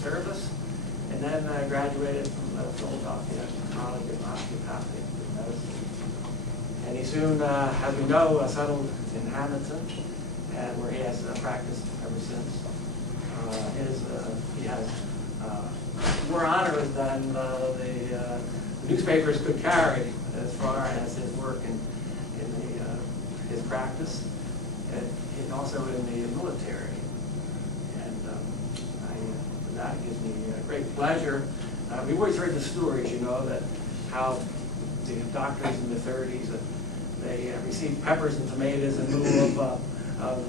service, and then graduated from the Philadelphia College of Osteopathic Medicine. And he soon, as we know, settled in Hammonton, and where he has practiced ever since. He has more honors than the newspapers could carry as far as his work in his practice, and also in the military. And that gives me great pleasure. We've always heard the stories, you know, that how the doctors in the 30s, they received peppers and tomatoes in lieu of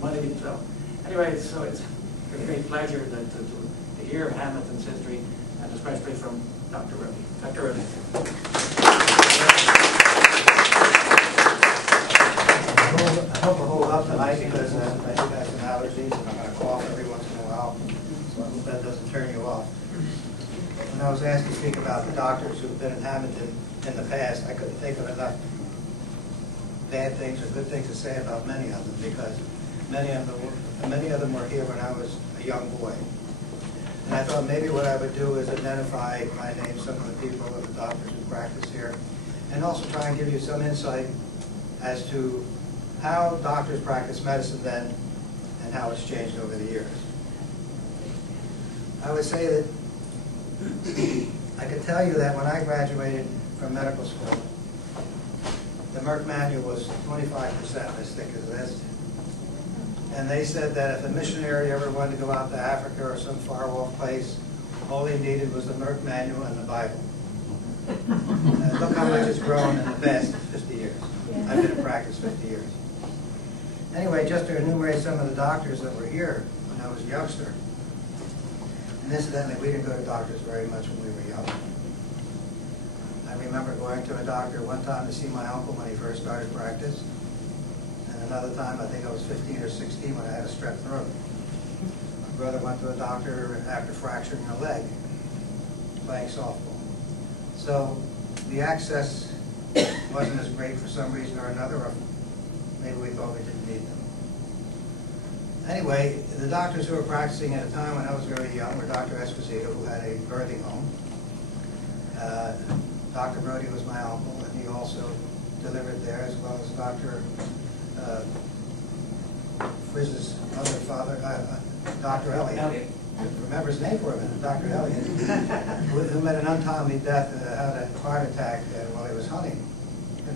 money. So anyway, so it's a great pleasure to hear of Hammonton's history, and especially from Dr. Rodi. Dr. Rodi. I hope I hold up tonight because I do have some allergies and I'm going to cough every once in a while, so I hope that doesn't turn you off. When I was asked to speak about the doctors who have been in Hammonton in the past, I couldn't think of enough bad things or good things to say about many of them, because many of them were here when I was a young boy. And I thought maybe what I would do is identify by name some of the people, of the doctors who practice here, and also try and give you some insight as to how doctors practice medicine then and how it's changed over the years. I would say that I could tell you that when I graduated from medical school, the Merck manual was 25% as thick as this. And they said that if a missionary ever wanted to go out to Africa or some far-off place, all he needed was the Merck manual and the Bible. Look how much it's grown in the past 50 years. I've been in practice 50 years. Anyway, just to enumerate some of the doctors that were here when I was a youngster. And incidentally, we didn't go to doctors very much when we were young. I remember going to a doctor one time to see my uncle when he first started practice. And another time, I think I was 15 or 16 when I had a strep throat. My brother went to a doctor after fracturing a leg, playing softball. So the access wasn't as great for some reason or another, or maybe we thought we didn't need them. Anyway, the doctors who were practicing at a time when I was very young were Dr. Esposito, who had a birthing home. Dr. Rodi was my uncle, and he also delivered there, as well as Dr. Frizz's other father, Dr. Elliott. Remember his name for a minute, Dr. Elliott, who met an untimely death, had a heart attack while he was hunting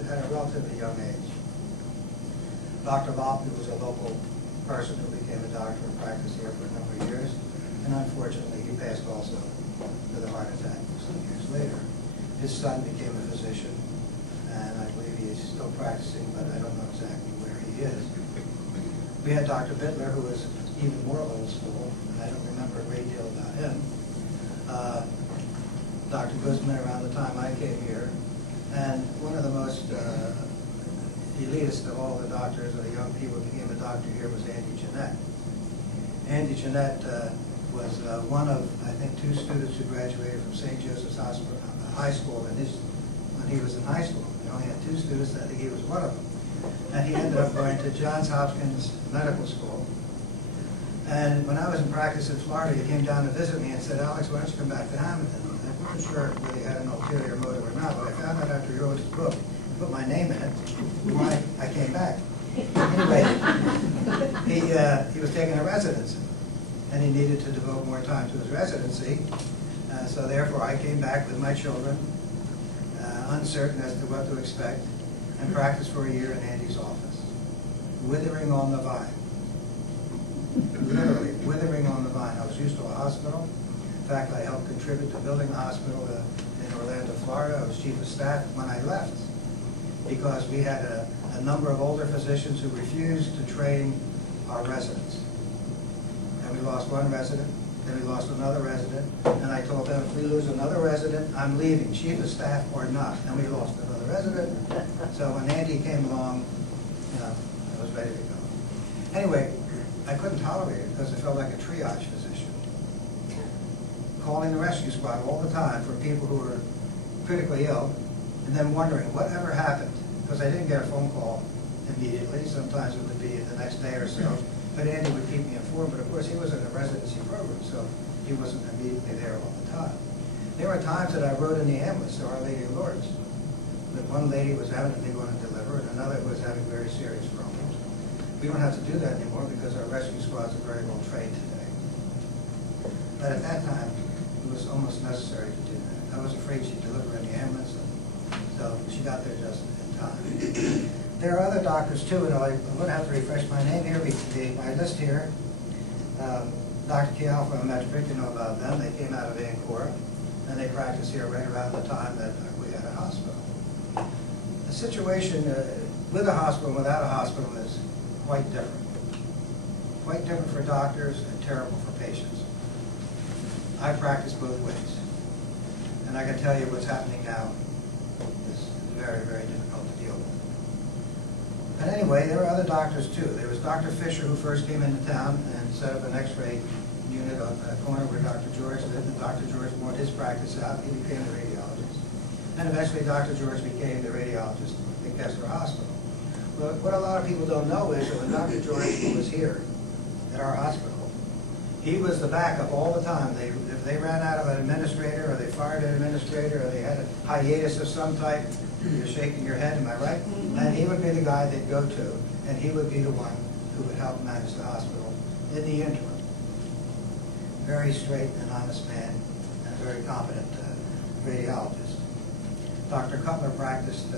at a relatively young age. Dr. Lopp, who was a local person who became a doctor and practiced here for a number of years, and unfortunately he passed also with a heart attack some years later. His son became a physician, and I believe he's still practicing, but I don't know exactly where he is. We had Dr. Bittler, who was even more old school, and I don't remember a great deal about him. Dr. Guzman around the time I came here, and one of the most elitist of all the doctors, or the young people who became a doctor here, was Andy Jeanette. Andy Jeanette was one of, I think, 2 students who graduated from St. Joseph's High School when he was in high school. He only had 2 students, and I think he was one of them. And he ended up going to Johns Hopkins Medical School. And when I was in practice in Florida, he came down to visit me and said, "Alex, why don't you come back to Hammonton?" I wasn't sure whether he had an ulterior motive or not, but I found out after he wrote his book, he put my name in it, why I came back. Anyway, he was taking a residency, and he needed to devote more time to his residency. So therefore, I came back with my children, uncertain as to what to expect, and practiced for a year in Andy's office, withering on the vine. Literally, withering on the vine. I was used to a hospital. In fact, I helped contribute to building a hospital in Orlando, Florida. I was chief of staff when I left, because we had a number of older physicians who refused to train our residents. And we lost one resident, then we lost another resident, and I told them, if we lose another resident, I'm leaving, chief of staff or not. And we lost another resident. So when Andy came along, you know, I was ready to go. Anyway, I couldn't tolerate it because it felt like a triage physician. Calling the rescue squad all the time for people who were critically ill, and then wondering whatever happened, because I didn't get a phone call immediately. Sometimes it would be the next day or so. But Andy would keep me informed, but of course he was in a residency program, so he wasn't immediately there all the time. There were times that I rode in the ambulance to Our Lady of Lourdes. That one lady was evidently going to deliver, and another was having very serious problems. We don't have to do that anymore because our rescue squads are very well trained today. But at that time, it was almost necessary to do that. I was afraid she'd deliver in the ambulance, so she got there just in time. There are other doctors too, and I'm going to have to refresh my name here, my list here. Dr. Chialfa and Metrovic, you know about them. They came out of Ancora, and they practiced here right around the time that we had a hospital. The situation with a hospital and without a hospital is quite different. Quite different for doctors and terrible for patients. I practice both ways. And I can tell you what's happening now is very, very difficult to deal with. But anyway, there were other doctors too. There was Dr. Fisher, who first came into town and set up an x-ray unit on the corner where Dr. George lived, and Dr. George brought his practice out. He became the radiologist. And eventually Dr. George became the radiologist at Kessler Hospital. But what a lot of people don't know is that when Dr. George was here at our hospital, he was the backup all the time. If they ran out of an administrator, or they fired an administrator, or they had a hiatus of some type, you're shaking your head, am I right? And he would be the guy they'd go to, and he would be the one who would help manage the hospital in the interim. Very straight and honest man, and a very competent radiologist. Dr. Cutler practiced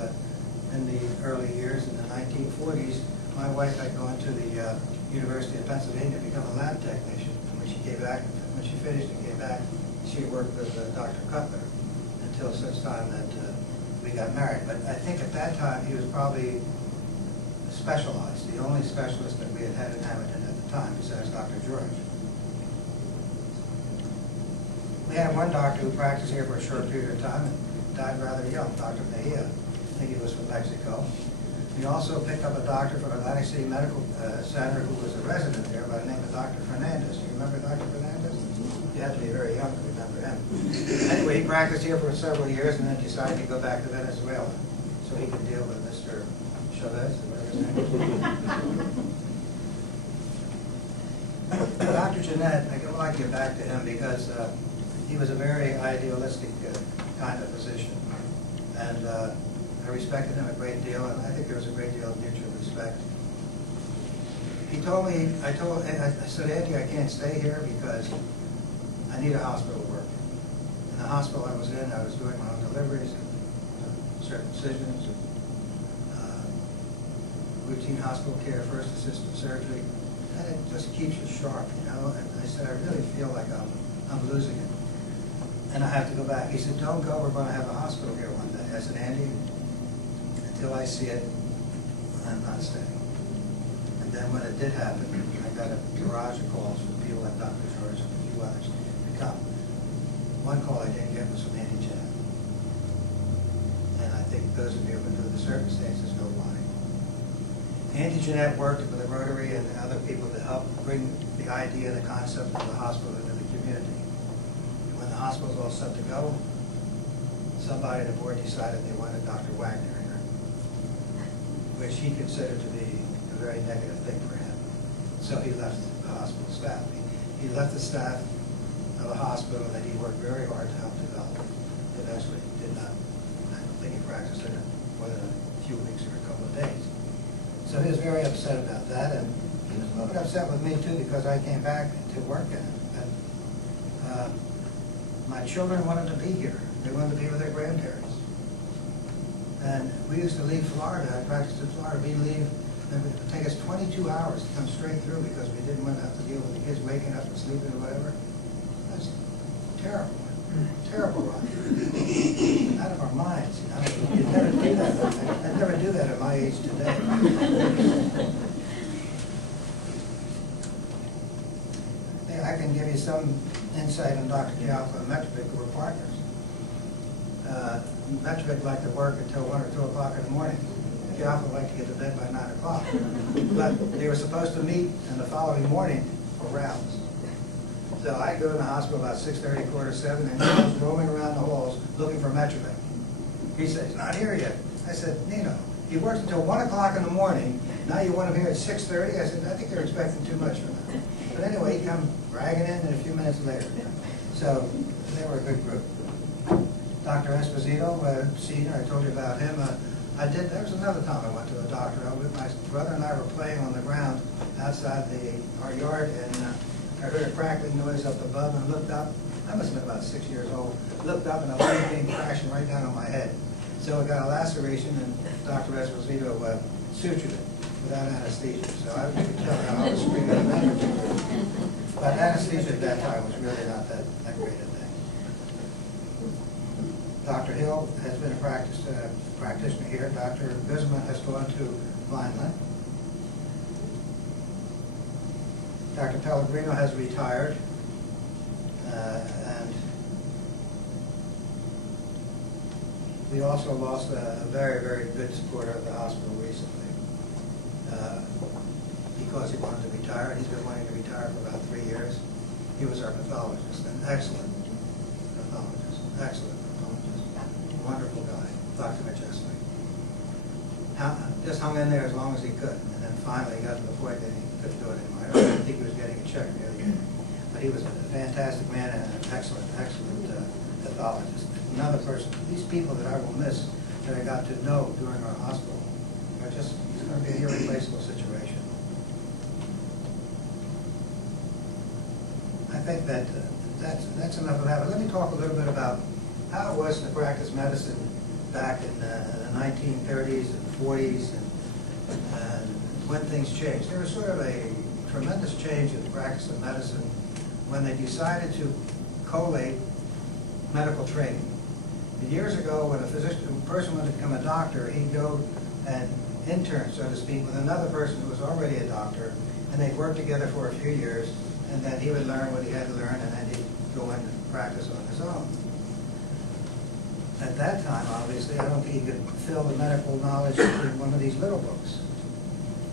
in the early years, in the 1940s. My wife had gone to the University of Pennsylvania to become a lab technician. And when she came back, when she finished and came back, she worked with Dr. Cutler until such time that we got married. But I think at that time he was probably specialized, the only specialist that we had had in Hammonton at the time, besides Dr. George. We had one doctor who practiced here for a short period of time and died rather young, Dr. Mejia. I think he was from Mexico. We also picked up a doctor from Atlantic City Medical Center who was a resident there by the name of Dr. Fernandez. Do you remember Dr. Fernandez? You had to be very young to remember him. Anyway, he practiced here for several years and then decided to go back to Venezuela so he could deal with Mr. Chavez, whatever his name is. Dr. Jeanette, I'd like to get back to him because he was a very idealistic kind of physician. And I respected him a great deal, and I think there was a great deal of mutual respect. He told me, I said, Andy, I can't stay here because I need a hospital work. In the hospital I was in, I was doing my own deliveries, and circumcisions, and routine hospital care, first assisted surgery, and it just keeps you sharp, you know. And I said, I really feel like I'm losing it, and I have to go back. He said, don't go, we're going to have a hospital here one day. I said, Andy, until I see it, I'm not staying. And then when it did happen, I got a barrage of calls from people like Dr. George and a few others to come. One call I didn't get was from Andy Jeanette. And I think those of you who know the circumstances know why. Andy Jeanette worked with the Rotary and other people to help bring the idea and the concept of the hospital into the community. And when the hospital was all set to go, somebody at the board decided they wanted Dr. Wagner here, which he considered to be a very negative thing for him. So he left the hospital staff. He left the staff of a hospital that he worked very hard to help develop. Eventually, he did not, I don't think he practiced in it more than a few weeks or a couple of days. So he was very upset about that, and he was a little bit upset with me too because I came back to work in it. And my children wanted to be here. They wanted to be with their grandparents. And we used to leave Florida. I practiced in Florida. We'd leave, and it would take us 22 hours to come straight through because we didn't want to have to deal with the kids waking up and sleeping or whatever. That's terrible. Terrible run. Out of our minds. You know? You'd never do that. I'd never do that at my age today. I can give you some insight on Dr. Chialfa and Metrovic, who were partners. Metrovic liked to work until 1 or 2 o'clock in the morning. Chialfa liked to get to bed by 9 o'clock. But they were supposed to meet in the following morning for rounds. So I'd go to the hospital about 6:30, 6:45, and I was roaming around the halls looking for Metrovic. He said, he's not here yet. I said, Nino, He works until 1 o'clock in the morning. Now you want him here at 6:30? I said, I think they're expecting too much from him. But anyway, he come bragging in a few minutes later. So they were a good group. Dr. Esposito, senior, I told you about him. There was another time I went to a doctor. My brother and I were playing on the ground outside our yard, and I heard a crackling noise up above and looked up. I must have been about 6 years old. Looked up and a light came crashing right down on my head. So I got a laceration, and Dr. Esposito sutured it without anesthesia. So I could tell how I was screaming at that. But anesthesia at that time was really not that great a thing. Dr. Hill has been a practitioner here. Dr. Bismarck has gone to Vineland. Dr. Pellegrino has retired. And we also lost a very, very good supporter of the hospital recently. Because he wanted to retire. He's been wanting to retire for about 3 years. He was our pathologist, an excellent pathologist, wonderful guy, Dr. McChesney. Just hung in there as long as he could, and then finally got to the point that he couldn't do it anymore. I don't think he was getting a check near the end. But he was a fantastic man and an excellent pathologist. Another person, these people that I will miss, that I got to know during our hospital, are just, it's going to be an irreplaceable situation. I think that's enough of that. But let me talk a little bit about how it was to practice medicine back in the 1930s and 40s and when things changed. There was sort of a tremendous change in the practice of medicine when they decided to collate medical training. Years ago, when a person wanted to become a doctor, he'd go and intern, so to speak, with another person who was already a doctor, and they'd work together for a few years, and then he would learn what he had to learn, and then he'd go in and practice on his own. At that time, obviously, I don't think he could fill the medical knowledge in one of these little books.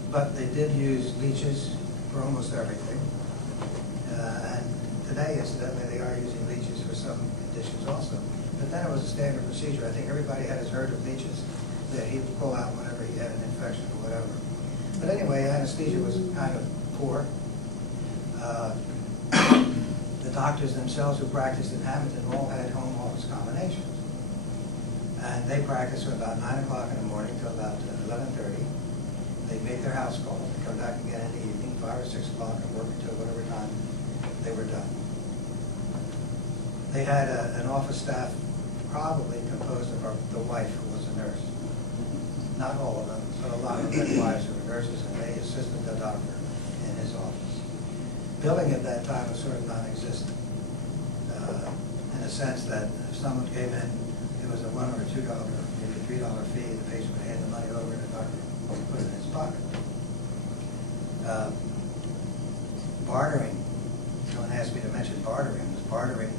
But they did use leeches for almost everything. And today, incidentally, they are using leeches for some conditions also. But then it was a standard procedure. I think everybody had heard of leeches that he would pull out whenever he had an infection or whatever. But anyway, anesthesia was kind of poor. The doctors themselves who practiced in Hammonton all had home office combinations. And they practiced from about 9 o'clock in the morning till about 11:30. They'd make their house call, they'd come back again in the evening, 5 or 6 o'clock, and work until whatever time they were done. They had an office staff probably composed of the wife who was a nurse. Not all of them, but a lot of their wives who were nurses, and they assisted the doctor in his office. Billing at that time was sort of non-existent, in the sense that if someone came in, it was a $1 or $2, maybe $3 fee, the patient would hand the money over and the doctor would put it in his pocket. Bartering, someone asked me to mention bartering.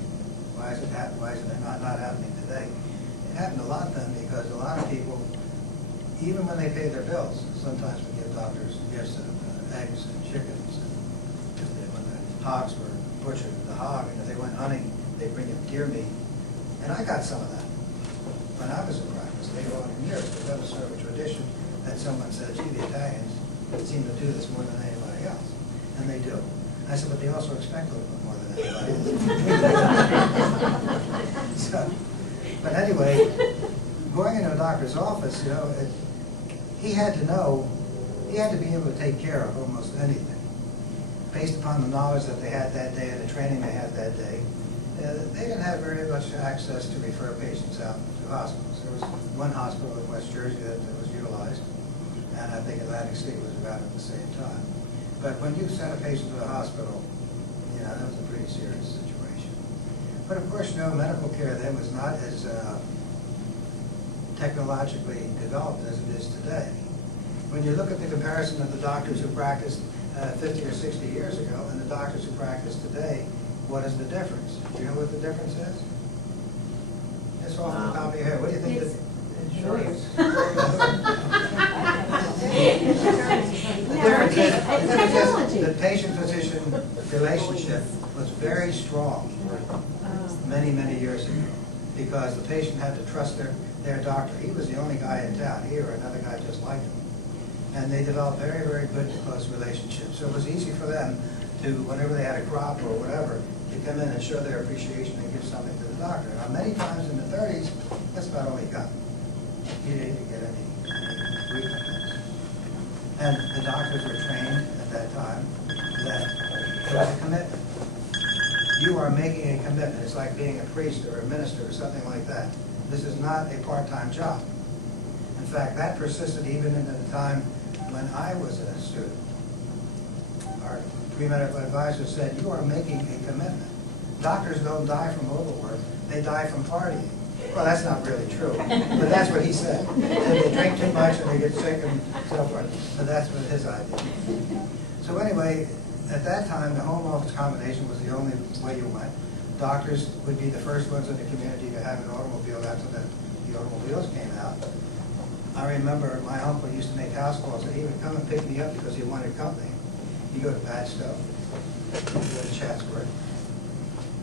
Why is it not happening today? It happened a lot then because a lot of people, even when they pay their bills, sometimes we give doctors gifts of eggs and chickens. And when the hogs were butchered, the hog, and if they went hunting, they bring in deer meat. And I got some of that when I was in practice later on in years, but that was sort of a tradition that someone said, gee, the Italians seem to do this more than anybody else. And they do. I said, but they also expect a little bit more than anybody else. But anyway, going into a doctor's office, you know, he had to be able to take care of almost anything. Based upon the knowledge that they had that day and the training they had that day, they didn't have very much access to refer patients out to hospitals. There was one hospital in West Jersey that was utilized, and I think Atlantic City was around at the same time. But when you sent a patient to the hospital, you know, that was a pretty serious situation. But of course, you know, medical care then was not as technologically developed as it is today. When you look at the comparison of the doctors who practiced 50 or 60 years ago and the doctors who practice today, what is the difference? Do you know what the difference is? Just off the top of your head, what do you think? Insurance. The patient-physician relationship was very strong many, many years ago because the patient had to trust their doctor. He was the only guy in town, he or another guy just like him. And they developed very, very good close relationships. So it was easy for them to, whenever they had a crop or whatever, to come in and show their appreciation and give something to the doctor. Now, many times in the 30s, that's about all he got. He didn't get any recompense. And the doctors were trained at that time that it was a commitment. You are making a commitment. It's like being a priest or a minister or something like that. This is not a part-time job. In fact, that persisted even into the time when I was a student. Our pre-medical advisor said, you are making a commitment. Doctors don't die from overwork, they die from partying. Well, that's not really true, but that's what he said. They drink too much and they get sick and so forth, but that's what his idea. So anyway, at that time, the home office combination was the only way you went. Doctors would be the first ones in the community to have an automobile after the automobiles came out. I remember my uncle used to make house calls, and he would come and pick me up because he wanted company. He'd go to Badstow, he'd go to Chatsworth,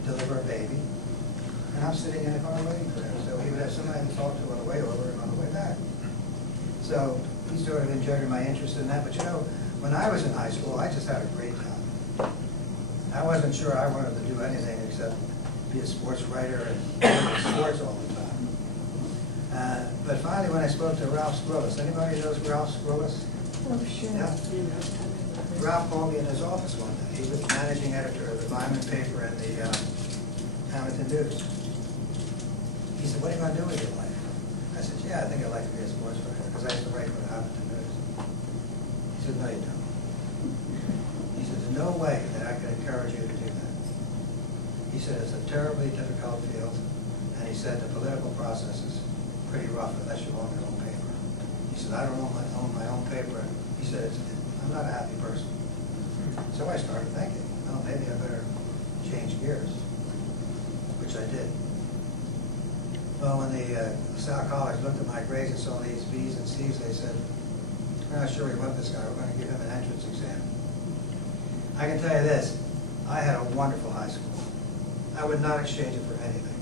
deliver a baby, and I'm sitting in the car waiting for him. So he would have somebody to talk to on the way over and on the way back. So he sort of engendered my interest in that. But you know, when I was in high school, I just had a great time. I wasn't sure I wanted to do anything except be a sports writer and play sports all the time. But finally, when I spoke to Ralph Squillis, anybody knows Ralph Squillis? Oh, sure. Yeah. Ralph called me in his office one day. He was the managing editor of the Lyman paper and the Hammonton News. He said, what are you going to do with your life? I said, yeah, I think I'd like to be a sports writer because I used to write for the Hammonton News. He said, no, you don't. He said, there's no way that I can encourage you to do that. He said, it's a terribly difficult field. And he said, the political process is pretty rough unless you own your own paper. He said, I don't own my own paper. He said, I'm not a happy person. So I started thinking, oh, maybe I better change gears, which I did. Well, when the South College looked at my grades and saw these B's and C's, they said, we're not sure we want this guy. We're going to give him an entrance exam. I can tell you this, I had a wonderful high school. I would not exchange it for anything.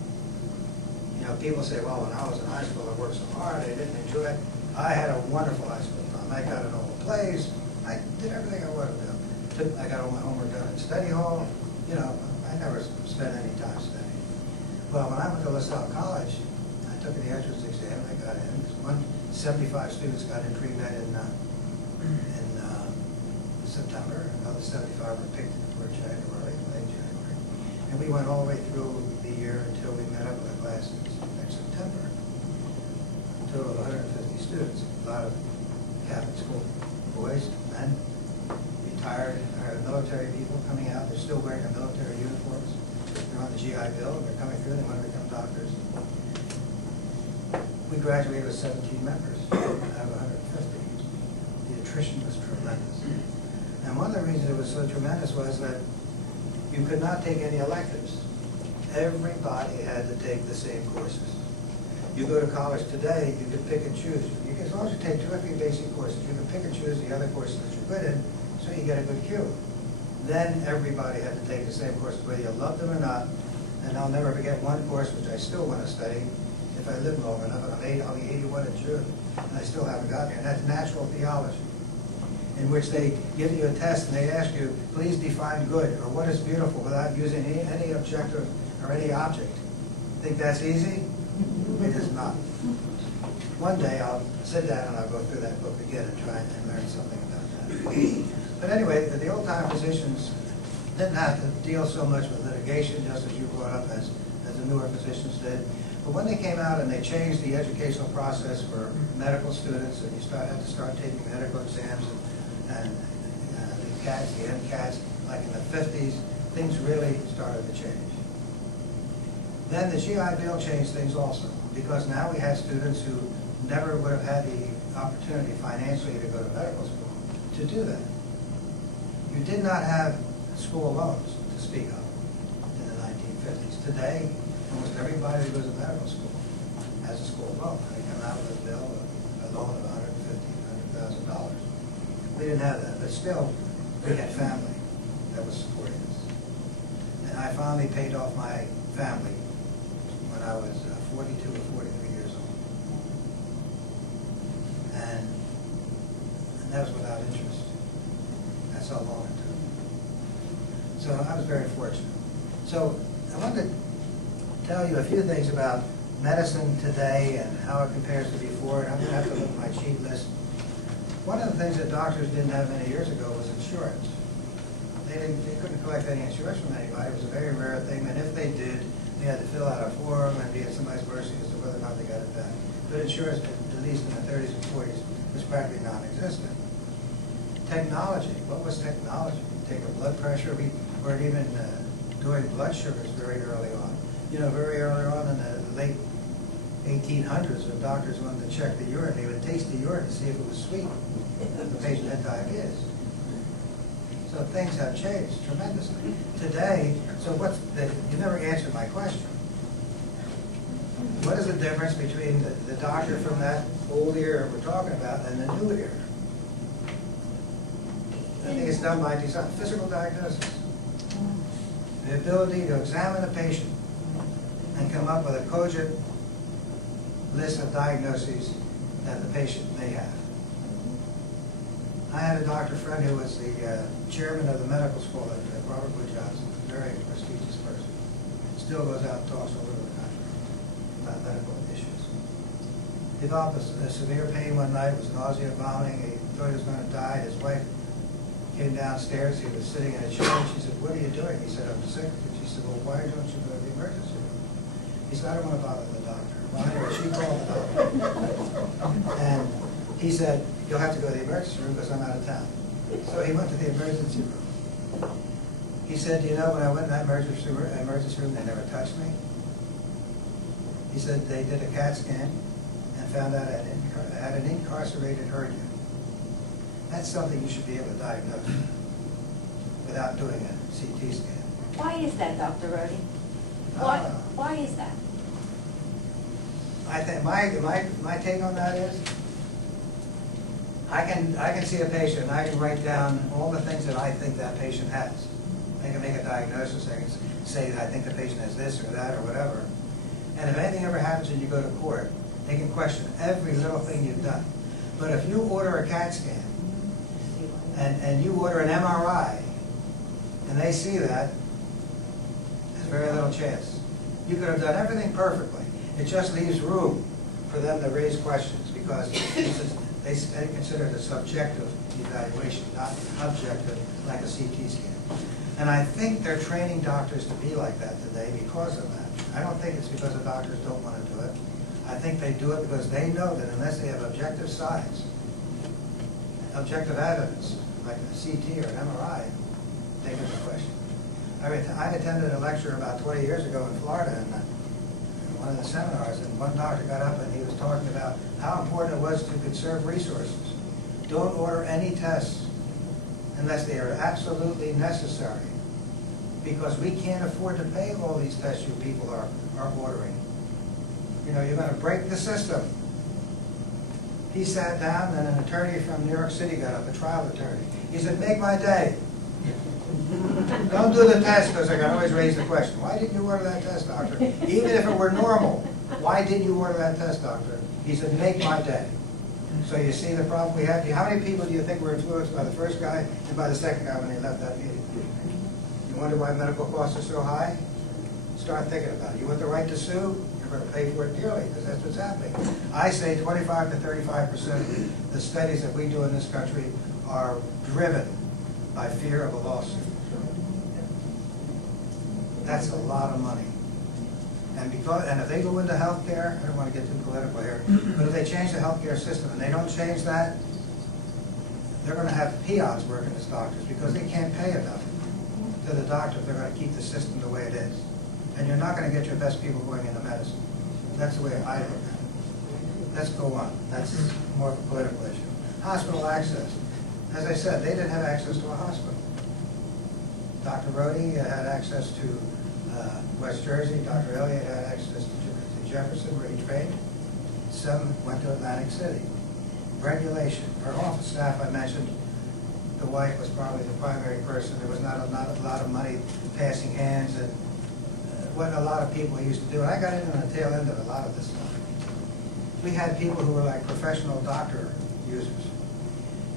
You know, people say, well, when I was in high school, I worked so hard, I didn't enjoy it. I had a wonderful high school time. I got in all the plays. I did everything I wanted to do. I got all my homework done in study hall. You know, I never spent any time studying. Well, when I went to LaSalle College, I took the entrance exam. I got in. 75 students got in pre-med in September. Another 75 were picked for January, late January. And we went all the way through the year until we met up with the classes next September. A total of 150 students. A lot of Catholic school boys, men, retired military people coming out. They're still wearing their military uniforms. They're on the GI Bill. They're coming through. They want to become doctors. We graduated with 17 members out of 150. The attrition was tremendous. And one of the reasons it was so tremendous was that you could not take any electives. Everybody had to take the same courses. You go to college today, you can pick and choose. As long as you take 2 or 3 basic courses, you can pick and choose the other courses that you're good in, so you get a good cue. Then everybody had to take the same courses, whether you loved them or not. And I'll never forget one course which I still want to study if I live long enough. I'll be 81 in June, and I still haven't gotten there. And that's natural theology, in which they give you a test and they ask you, please define good or what is beautiful without using any objective or any object. Think that's easy? It is not. One day I'll sit down and I'll go through that book again and try and learn something about that. But anyway, the old-time physicians didn't have to deal so much with litigation, just as you brought up, as the newer physicians did. But when they came out and they changed the educational process for medical students, and you had to start taking medical exams and the CATs, the MCATs, like in the 50s, things really started to change. Then the GI Bill changed things also, because now we had students who never would have had the opportunity financially to go to medical school to do that. You did not have school loans to speak of in the 1950s. Today, almost everybody who goes to medical school has a school loan. They come out with a bill, a loan of $150,000, $100,000. We didn't have that, but still, we had family that was supporting us. And I finally paid off my family when I was 42 or 43 years old. That was without interest. That's how long it took. So I was very fortunate. So I wanted to tell you a few things about medicine today and how it compares to before, and I'm going to have to look at my cheat list. One of the things that doctors didn't have many years ago was insurance. They couldn't collect any insurance from anybody. It was a very rare thing, and if they did, they had to fill out a form and be at somebody's mercy as to whether or not they got it back. But insurance, at least in the 30s and 40s, was practically non-existent. Technology. What was technology? Take a blood pressure. We weren't even doing blood sugars very early on. You know, very early on in the late 1800s, when doctors wanted to check the urine, they would taste the urine to see if it was sweet. The patient had diabetes. So things have changed tremendously. Today, you never answered my question. What is the difference between the doctor from that old era we're talking about and the new era? I think it's done by design. Physical diagnosis. The ability to examine a patient and come up with a cogent list of diagnoses that the patient may have. I had a doctor friend who was the chairman of the medical school at Robert Wood Johnson, a very prestigious person. Still goes out and talks all over the country about medical issues. Developed a severe pain one night, was nausea, vomiting, he thought he was going to die. His wife came downstairs, he was sitting in a chair, and she said, "What are you doing?" He said, "I'm sick." And she said, "Well, why don't you go to the emergency room?" He said, "I don't want to bother the doctor." Well, anyway, she called the doctor. And he said, "You'll have to go to the emergency room because I'm out of town." So he went to the emergency room. He said, "You know, when I went in that emergency room, they never touched me." He said they did a CAT scan and found out I had an incarcerated hernia. That's something you should be able to diagnose without doing a CT scan. Why is that, Dr. Rodi? Why is that? I think my take on that is I can see a patient and I can write down all the things that I think that patient has. I can make a diagnosis. I can say that I think the patient has this or that or whatever. And if anything ever happens and you go to court, they can question every little thing you've done. But if you order a CAT scan and you order an MRI and they see that, there's very little chance. You could have done everything perfectly. It just leaves room for them to raise questions because they consider it a subjective evaluation, not objective like a CT scan. And I think they're training doctors to be like that today because of that. I don't think it's because the doctors don't want to do it. I think they do it because they know that unless they have objective science, objective evidence, like a CT or an MRI, they can be questioned. I attended a lecture about 20 years ago in Florida, and one of the seminars, and one doctor got up and he was talking about how important it was to conserve resources. Don't order any tests unless they are absolutely necessary, because we can't afford to pay all these tests you people are ordering. You know, you're going to break the system. He sat down and an attorney from New York City got up, a trial attorney. He said, "Make my day. Don't do the test," because I can always raise the question, why didn't you order that test, doctor? Even if it were normal, why didn't you order that test, doctor? He said, "Make my day." So you see the problem we have? How many people do you think were influenced by the first guy and by the second guy when they left that meeting? You wonder why medical costs are so high? Start thinking about it. You want the right to sue? You're going to pay for it dearly because that's what's happening. I say 25 to 35% of the studies that we do in this country are driven by fear of a lawsuit. That's a lot of money. And if they go into healthcare, I don't want to get too political here, but if they change the healthcare system and they don't change that, they're going to have peons working as doctors because they can't pay enough to the doctor if they're going to keep the system the way it is. And you're not going to get your best people going into medicine. That's the way I look at it. Let's go on. That's more of a political issue. Hospital access. As I said, they didn't have access to a hospital. Dr. Rodi had access to West Jersey. Dr. Elliott had access to Jefferson, where he trained. Some went to Atlantic City. Regulation. Her office staff, I mentioned, the wife was probably the primary person. There was not a lot of money passing hands and what a lot of people used to do. And I got in on the tail end of a lot of this stuff. We had people who were like professional doctor users.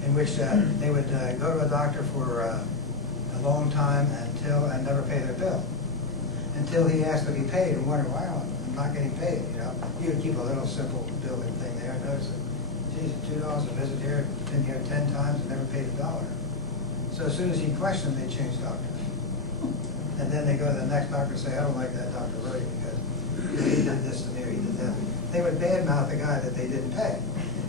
in which they would go to a doctor for a long time and never pay their bill, until he asked to be paid and wondered, why I'm not getting paid, you know. He would keep a little simple building thing there and notice that, geez, $2 a visit here, been here 10 times and never paid $1. So as soon as he questioned, they changed doctors. And then they go to the next doctor and say, I don't like that Dr. Rodi because he did this to me or he did that. They would badmouth the guy that they didn't pay.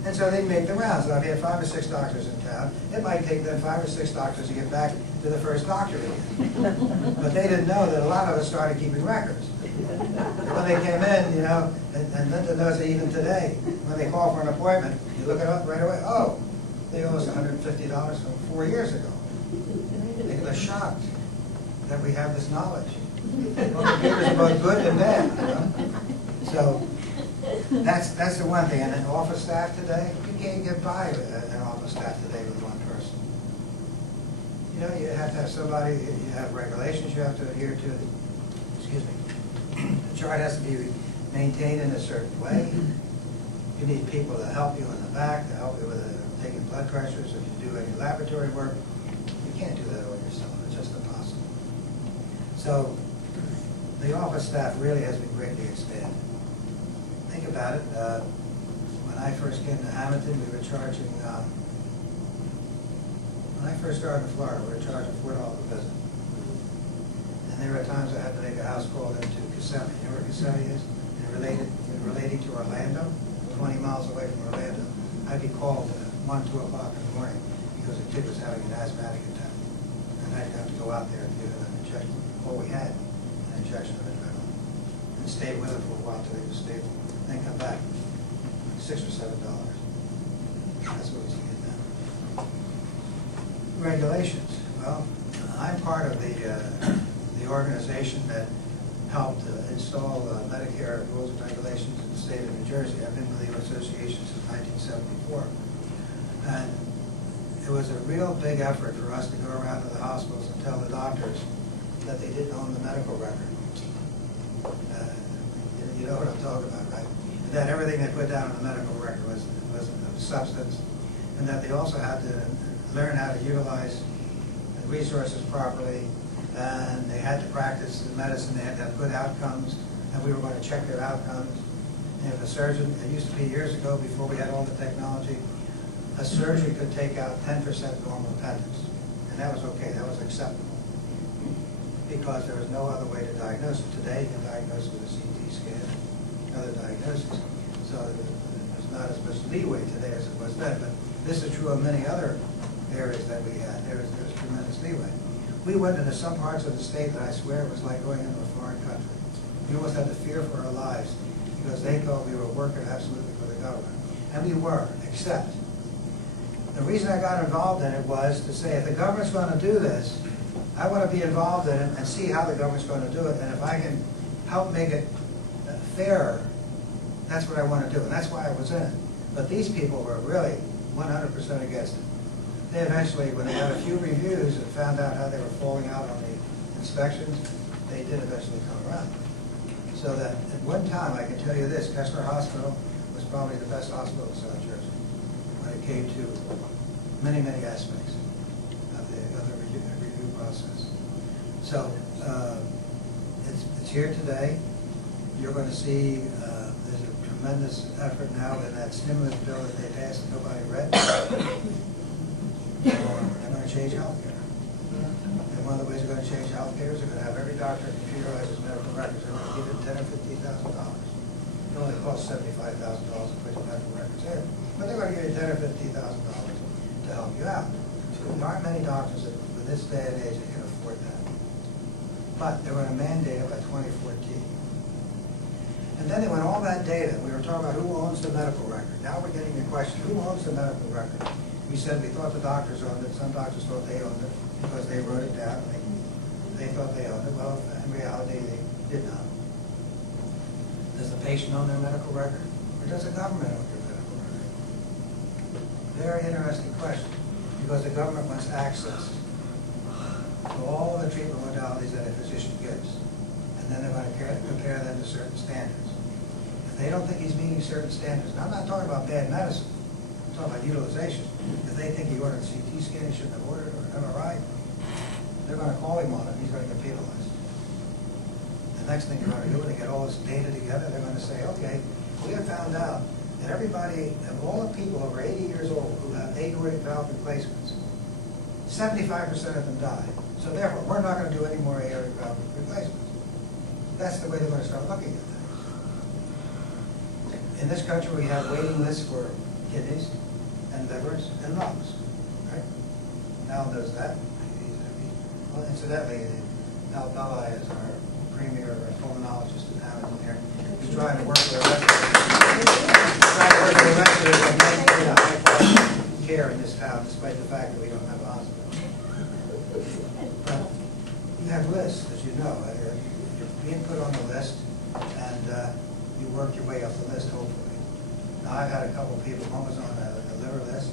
And so they'd make the rounds. So if you had 5 or 6 doctors in town, it might take them 5 or 6 doctors to get back to the first doctor again. But they didn't know that a lot of us started keeping records. When they came in, you know, and Linda knows that even today, when they call for an appointment, you look it up right away, oh, they owe us $150 from 4 years ago. They're shocked that we have this knowledge. Well, computers are both good and bad, you know? So that's the one thing. And an office staff today, you can't get by with an office staff today with one person. You know, you have to have somebody, you have regulations you have to adhere to. Excuse me. The chart has to be maintained in a certain way. You need people to help you in the back, to help you with taking blood pressures. If you do any laboratory work, you can't do that all yourself. It's just impossible. So the office staff really has been greatly expanded. Think about it. When I first came to Hammonton, we were charging, when I first started in Florida, we were charging $4 a visit. And there were times I had to make a house call into Kissimmee. You know where Kissimmee is? Relating to Orlando, 20 miles away from Orlando. I'd be called at 1, 2 o'clock in the morning because a kid was having an asthmatic attack. And I'd have to go out there and give him an injection. All we had, an injection of adrenaline. And stay with him for a while till he was stable. Then come back, $6 or $7. That's what we see it now. Regulations. Well, I'm part of the organization that helped install Medicare rules and regulations in the state of New Jersey. I've been with the association since 1974. And it was a real big effort for us to go around to the hospitals and tell the doctors that they didn't own the medical record. You know what I'm talking about, right? And that everything they put down on the medical record was of substance, and that they also had to learn how to utilize the resources properly, and they had to practice the medicine, they had to have good outcomes, and we were going to check their outcomes. And if a surgeon, it used to be years ago before we had all the technology, a surgeon could take out 10% normal appendix, and that was okay, that was acceptable, because there was no other way to diagnose it. Today, you can diagnose it with a CT scan, other diagnoses, so there's not as much leeway today as it was then, but this is true of many other areas that we had. There was tremendous leeway. We went into some parts of the state that I swear it was like going into a foreign country. We almost had to fear for our lives because they thought we were working absolutely for the government. And we were, except the reason I got involved in it was to say, if the government's going to do this, I want to be involved in it and see how the government's going to do it. And if I can help make it fairer, that's what I want to do. And that's why I was in it. But these people were really 100% against it. They eventually, when they got a few reviews and found out how they were falling out on the inspections, they did eventually come around. So that at one time, I can tell you this, Kessler Hospital was probably the best hospital in South Jersey when it came to many, many aspects of the review process. So it's here today. You're going to see there's a tremendous effort now in that stimulus bill that they passed that nobody read. They're going to change healthcare. And one of the ways they're going to change healthcare is they're going to have every doctor computerize his medical records. They're going to give it $10,000 or $15,000. It only costs $75,000 to put your medical records in. But they're going to give you $10,000 or $15,000 to help you out. There aren't many doctors that, in this day and age, that can afford that. But they're going to mandate it by 2014. And then they went all that data. We were talking about who owns the medical record. Now we're getting the question, who owns the medical record? We said we thought the doctors owned it. Some doctors thought they owned it because they wrote it down. They thought they owned it. Well, in reality, they did not. Does the patient own their medical record? Or does the government own their medical record? Very interesting question, because the government wants access to all the treatment modalities that a physician gives. And then they're going to compare them to certain standards. If they don't think he's meeting certain standards, and I'm not talking about bad medicine, I'm talking about utilization. If they think he ordered a CT scan, he shouldn't have ordered, or an MRI, they're gonna call him on it, and he's gonna get penalized. The next thing they're gonna do, when they get all this data together, they're gonna say, okay, we have found out that everybody, of all the people over 80 years old who have aortic valve replacements, 75% of them die. So therefore, we're not gonna do any more aortic valve replacements. That's the way they're gonna start looking at things. In this country, we have waiting lists for kidneys and livers and lungs, right? Al does that. Well, incidentally, Al Belli is our premier pulmonologist in Hammonton here. He's trying to work with the rest of us to maintain a high-quality care in this town, despite the fact that we don't have a hospital. But you have lists, as you know. You're being put on the list, and you work your way up the list, hopefully. Now, I've had a couple of people, one was on the liver list,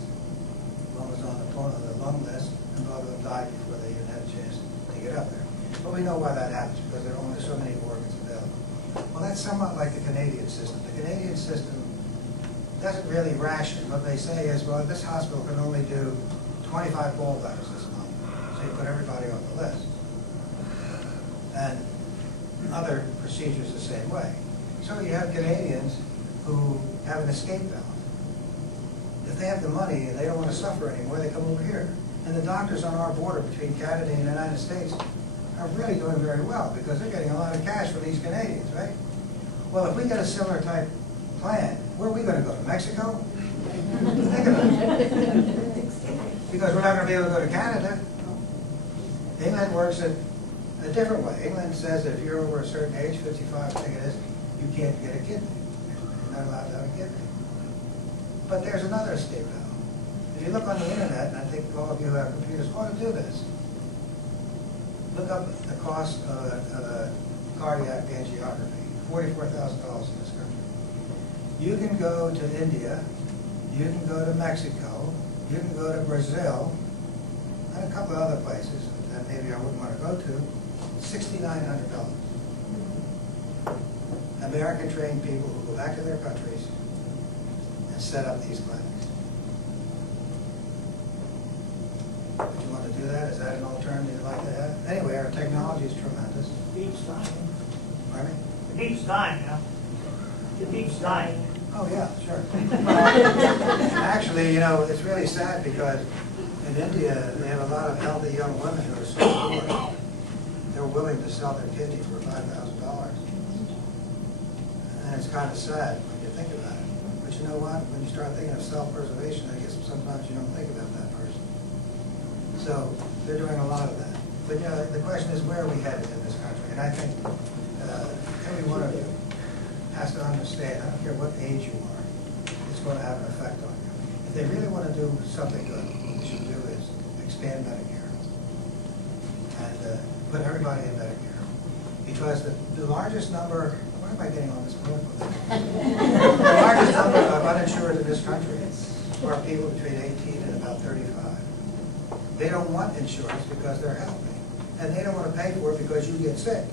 one was on the lung list, and both of them died before they even had a chance to get up there. But we know why that happens, because there are only so many organs available. Well, that's somewhat like the Canadian system. The Canadian system doesn't really ration. What they say is, well, this hospital can only do 25 gallbladders this month. So you put everybody on the list. And other procedures the same way. So you have Canadians who have an escape valve. If they have the money and they don't want to suffer anymore, they come over here. And the doctors on our border between Canada and the United States are really doing very well because they're getting a lot of cash from these Canadians, right? Well, if we get a similar type plan, where are we going to go? To Mexico? Think about it. Because we're not going to be able to go to Canada. England works it a different way. England says that if you're over a certain age, 55, I think it is, you can't get a kidney. You're not allowed to have a kidney. But there's another escape valve. If you look on the internet, and I think all of you who have computers ought to do this, look up the cost of a cardiac angiography, $44,000 in this country. You can go to India, you can go to Mexico, you can go to Brazil, and a couple of other places that maybe I wouldn't want to go to, $6,900. American trained people who go back to their countries and set up these clinics. Would you want to do that? Is that an alternative you'd like to have? Anyway, our technology is tremendous. Beats dying. Pardon me? The beats dying now. The beats dying. Oh, yeah, sure. Actually, you know, it's really sad because in India, they have a lot of healthy young women who are so poor. They're willing to sell their kidney for $5,000. And it's kind of sad when you think about it. But you know what? When you start thinking of self-preservation, I guess sometimes you don't think about that person. So they're doing a lot of that. But you know, the question is, where are we headed in this country? And I think every one of you has to understand, I don't care what age you are, it's going to have an effect on you. If they really want to do something good, what they should do is expand Medicare and put everybody in Medicare. Because the largest number, why am I getting on this political thing? The largest number of uninsured in this country are people between 18 and about 35. They don't want insurance because they're healthy. And they don't want to pay for it because you get sick.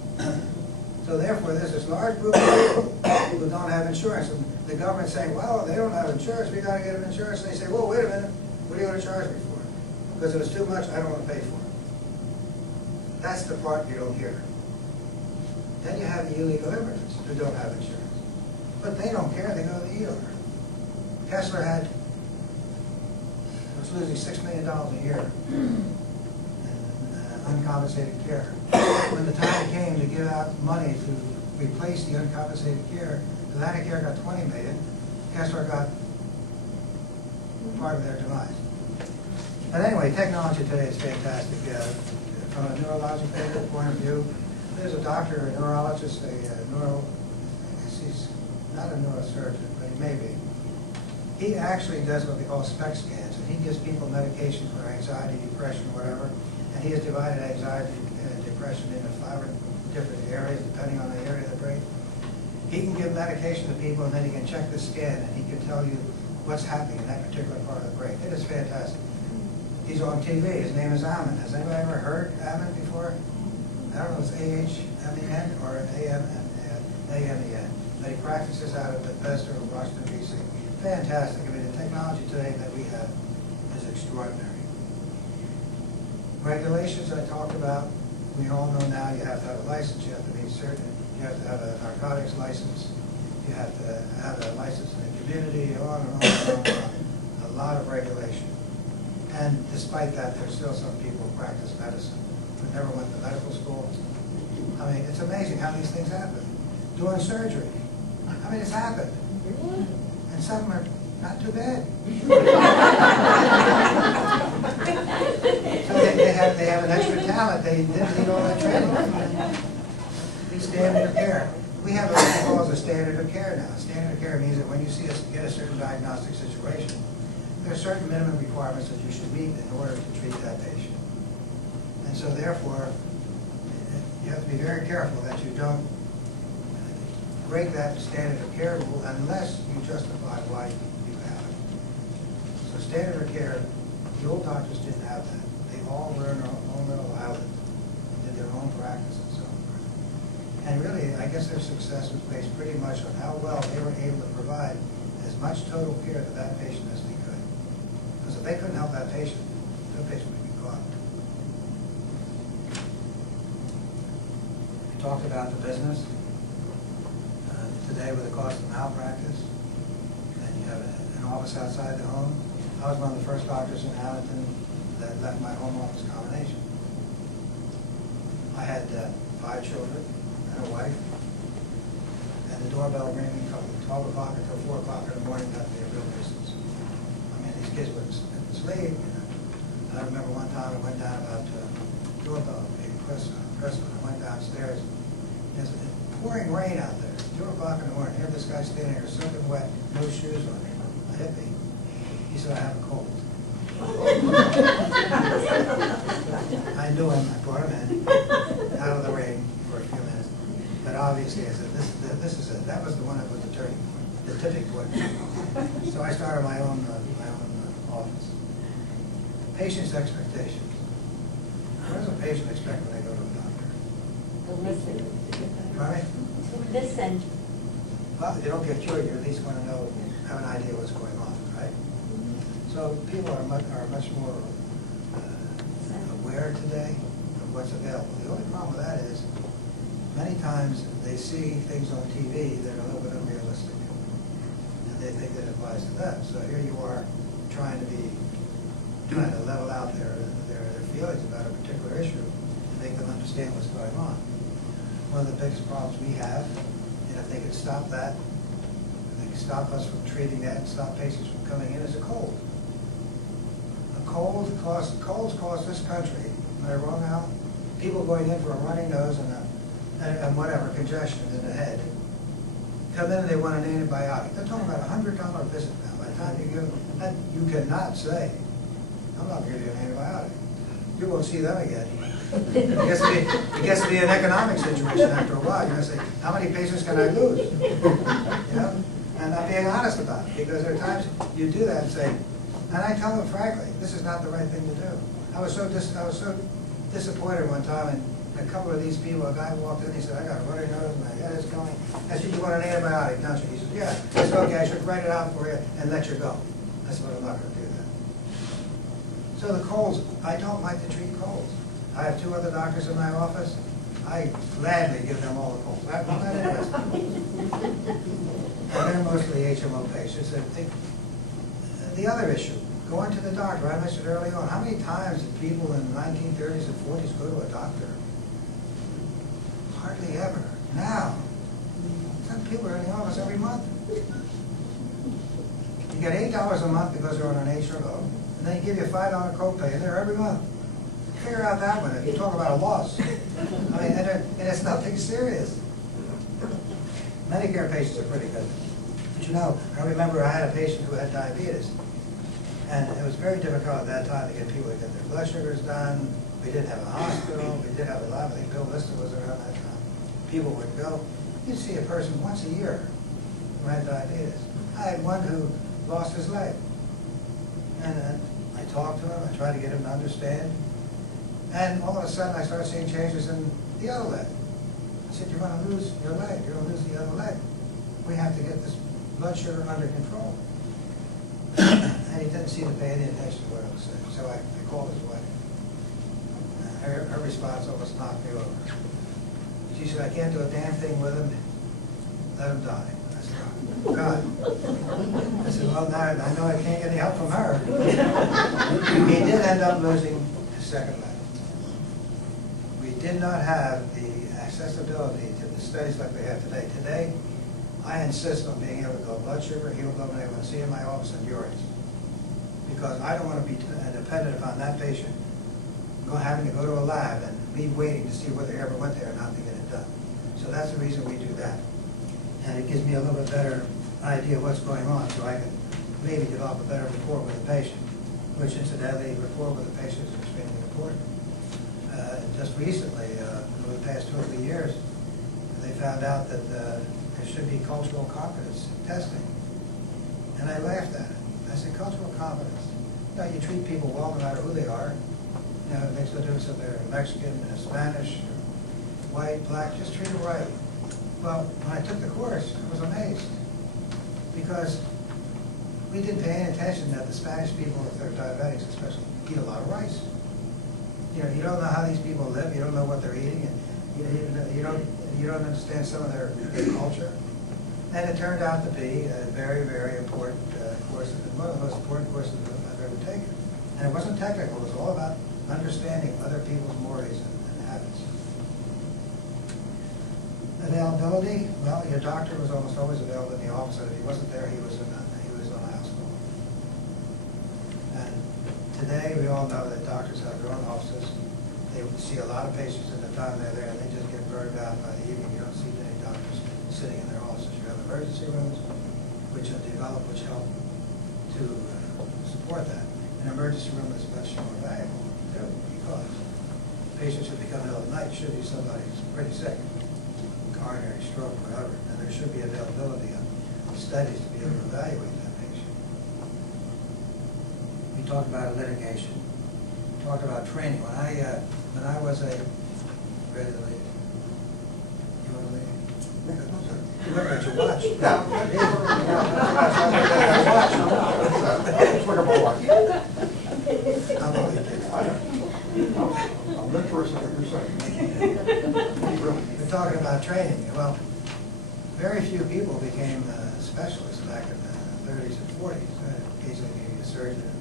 So therefore, there's this large group of people who don't have insurance. And the government's saying, well, they don't have insurance, we got to get them insurance. And they say, well, wait a minute, what are you going to charge me for? Because if it's too much, I don't want to pay for it. That's the part you don't hear. Then you have the illegal immigrants who don't have insurance. But they don't care, they go to the ER. Kessler was losing $6 million a year in uncompensated care. When the time came to give out money to replace the uncompensated care, Atlantic Care got $20 million, Kessler got part of their demise. But anyway, technology today is fantastic. From a neurological point of view, there's a doctor, a neurologist, he's not a neurosurgeon, but he may be. He actually does what they call SPECT scans, and he gives people medication for anxiety, depression, whatever, and he has divided anxiety and depression into 5 different areas, depending on the area of the brain. He can give medication to people, and then he can check the scan, and he can tell you what's happening in that particular part of the brain. It is fantastic. He's on TV. His name is Hammonton. Has anybody ever heard Hammonton before? I don't know if it's A-H-M-E-N or A-M-E-N. But he practices out of Bethesda, Washington, D.C. fantastic. I mean, the technology today that we have is extraordinary. Regulations I talked about, we all know now you have to have a license, you have to meet certain, you have to have a narcotics license, you have to have a license in the community, on and on and on. A lot of regulation. And despite that, there's still some people who practice medicine who never went to medical school. I mean, it's amazing how these things happen. Doing surgery. I mean, it's happened. And some are not too bad. So they have an extra talent. They didn't need all that training. Standard of care. We have what we call a standard of care now. Standard of care means that when you get a certain diagnostic situation, there are certain minimum requirements that you should meet in order to treat that patient. And so therefore, you have to be very careful that you don't break that standard of care rule unless you justify why you have it. So standard of care, the old doctors didn't have that. They all were in their own little island, did their own practice and so on. And really, I guess their success was based pretty much on how well they were able to provide as much total care to that patient as they could. Because if they couldn't help that patient would be gone. We talked about the business. Today with the cost of malpractice, and you have an office outside the home. I was one of the first doctors in Hammonton that left my home office combination. I had 5 children and a wife, and the doorbell ringing from 12 o'clock until 4 o'clock in the morning got to be a real nuisance. I mean, these kids wouldn't sleep. And I remember one time I went down about doorbell being Christmas. I went downstairs. There's pouring rain out there. 2 o'clock in the morning. Here this guy standing here soaking wet, no shoes on, a hippie. He said, I have a cold. I knew him. I brought him in out of the rain for a few minutes. But obviously, I said, this is it. That was the one that was the turning point, the tipping point. So I started my own office. Patient's expectations. What does a patient expect when they go to a doctor? To listen. Right? To listen. Well, if you don't get cured, you at least want to know, have an idea what's going on, right? So people are much more aware today of what's available. The only problem with that is many times they see things on TV that are a little bit unrealistic, and they think that it applies to them. So here you are trying to level out their feelings about a particular issue and make them understand what's going on. One of the biggest problems we have, and if they could stop that, if they could stop us from treating that and stop patients from coming in, is a cold. Colds cost this country, am I wrong, Al? People going in for a runny nose and whatever, congestion in the head, come in and they want an antibiotic. They're talking about a $100 visit now. By the time you give them that, you cannot say, I'm not going to give you an antibiotic. You won't see them again. It gets to be an economic situation after a while. You're going to say, how many patients can I lose? You know? And I'm being honest about it, because there are times you do that and say, and I tell them frankly, this is not the right thing to do. I was so disappointed one time, and a couple of these people, a guy walked in, he said, I got a runny nose, my head is going. I said, you want an antibiotic, don't you? He said, yeah. I said, okay, I should write it out for you and let you go. I said, well, I'm not going to do that. So the colds, I don't like to treat colds. I have 2 other doctors in my office. I gladly give them all the colds. I'm not interested. And they're mostly HMO patients. The other issue, going to the doctor. I mentioned early on, how many times did people in the 1930s and 40s go to a doctor? Hardly ever. Now, some people are in the office every month. You get $8 a month because they're on an HMO, and then you give you a $5 copay, and they're every month. Figure out that one if you talk about a loss. I mean, and it's nothing serious. Medicare patients are pretty good. But you know, I remember I had a patient who had diabetes. And it was very difficult at that time to get people to get their blood sugars done. We didn't have a hospital. We did have a lab. I think Bill Lister was around that time. People would go. You'd see a person once a year who had diabetes. I had one who lost his leg. And I talked to him. I tried to get him to understand. And all of a sudden, I started seeing changes in the other leg. I said, you're going to lose your leg. You're going to lose the other leg. We have to get this blood sugar under control. And he didn't seem to pay any attention to what I was saying, so I called his wife. Her response almost knocked me over. She said, I can't do a damn thing with him, let him die. I said, oh, God. I said, well, now I know I can't get any help from her. He did end up losing his second leg. We did not have the accessibility to the studies like we have today. Today, I insist on being able to go blood sugar, hemoglobin A1C in my office and yours. Because I don't want to be dependent upon that patient having to go to a lab and me waiting to see whether they ever went there or not to get it done. So that's the reason we do that. And it gives me a little bit better idea of what's going on, so I can maybe develop a better rapport with the patient, which incidentally, rapport with the patient is extremely important. Just recently, over the past 2 or 3 years, they found out that there should be cultural competence testing. And I laughed at it. I said, cultural competence? You know, you treat people well no matter who they are. You know, it makes no difference if they're Mexican, Spanish, white, black, just treat them right. Well, when I took the course, I was amazed. Because we didn't pay any attention that the Spanish people, if they're diabetics especially, eat a lot of rice. You know, you don't know how these people live, you don't know what they're eating, and you don't understand some of their culture. And it turned out to be a very, very important course, one of the most important courses I've ever taken. And it wasn't technical, it was all about understanding other people's mores and habits. Availability, well, your doctor was almost always available in the office, and if he wasn't there, he was on a house call. And today, we all know that doctors have their own offices. They see a lot of patients at the time they're there, and they just get burned out by the evening. You don't see many doctors sitting in their offices. You have emergency rooms, which are developed, which help to support that. An emergency room is much more valuable, too, because patients who become ill at night should be somebody who's pretty sick, coronary stroke, whatever, and there should be availability of studies to be able to evaluate that patient. We talked about litigation. We talked about training. When I was a ready to leave. You want to leave? You look at your watch. I'll look for a second, you're saying. We're talking about training. Well, very few people became specialists back in the 30s and 40s. Occasionally maybe a surgeon,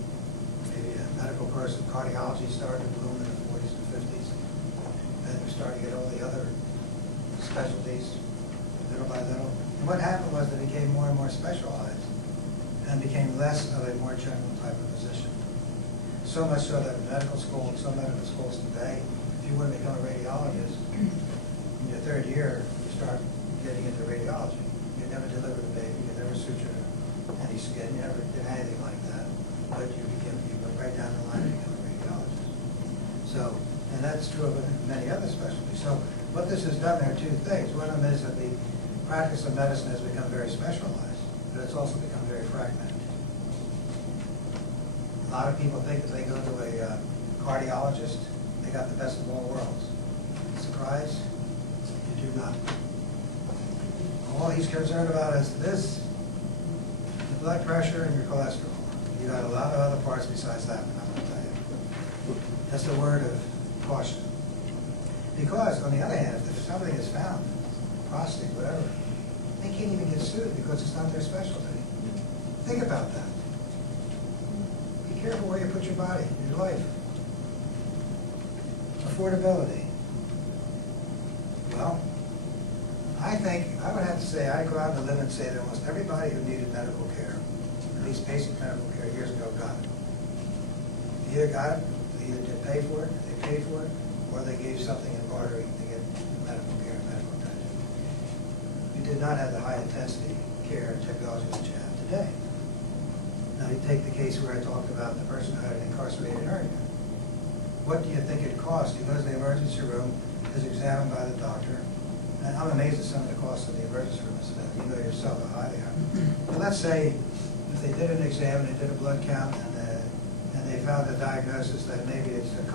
maybe a medical person. Cardiology started to bloom in the 40s and 50s. Then we started to get all the other specialties, little by little. And what happened was they became more and more specialized and became less of a more general type of physician. So much so that in medical school, some medical schools today, if you want to become a radiologist, in your 3rd year, you start getting into radiology. You never delivered a baby, you never sutured any skin, you never did anything like that, but you went right down the line to become a radiologist. So, and that's true of many other specialties. So what this has done, there are 2 things. One of them is that the practice of medicine has become very specialized, but it's also become very fragmented. A lot of people think if they go to a cardiologist, they got the best of all worlds. Surprise? You do not. All he's concerned about is this, the blood pressure and your cholesterol. You got a lot of other parts besides that, I'm going to tell you. That's the word of caution. Because, on the other hand, if somebody is found, prostate, whatever, they can't even get sued because it's not their specialty. Think about that. Be careful where you put your body, your life. Affordability. Well, I think, I would have to say, I go out and live and say that almost everybody who needed medical care, at least basic medical care years ago, got it. They either got it, they either did pay for it, they paid for it, or they gave something in bartering to get medical care and medical attention. We did not have the high-intensity care and technology that you have today. Now, you take the case where I talked about the person who had an incarcerated hernia. What do you think it costs? He goes to the emergency room, is examined by the doctor, and I'm amazed at some of the costs of the emergency room. You know yourself how high they are. But let's say if they did an exam, they did a blood count, and they found a diagnosis that maybe it's $200.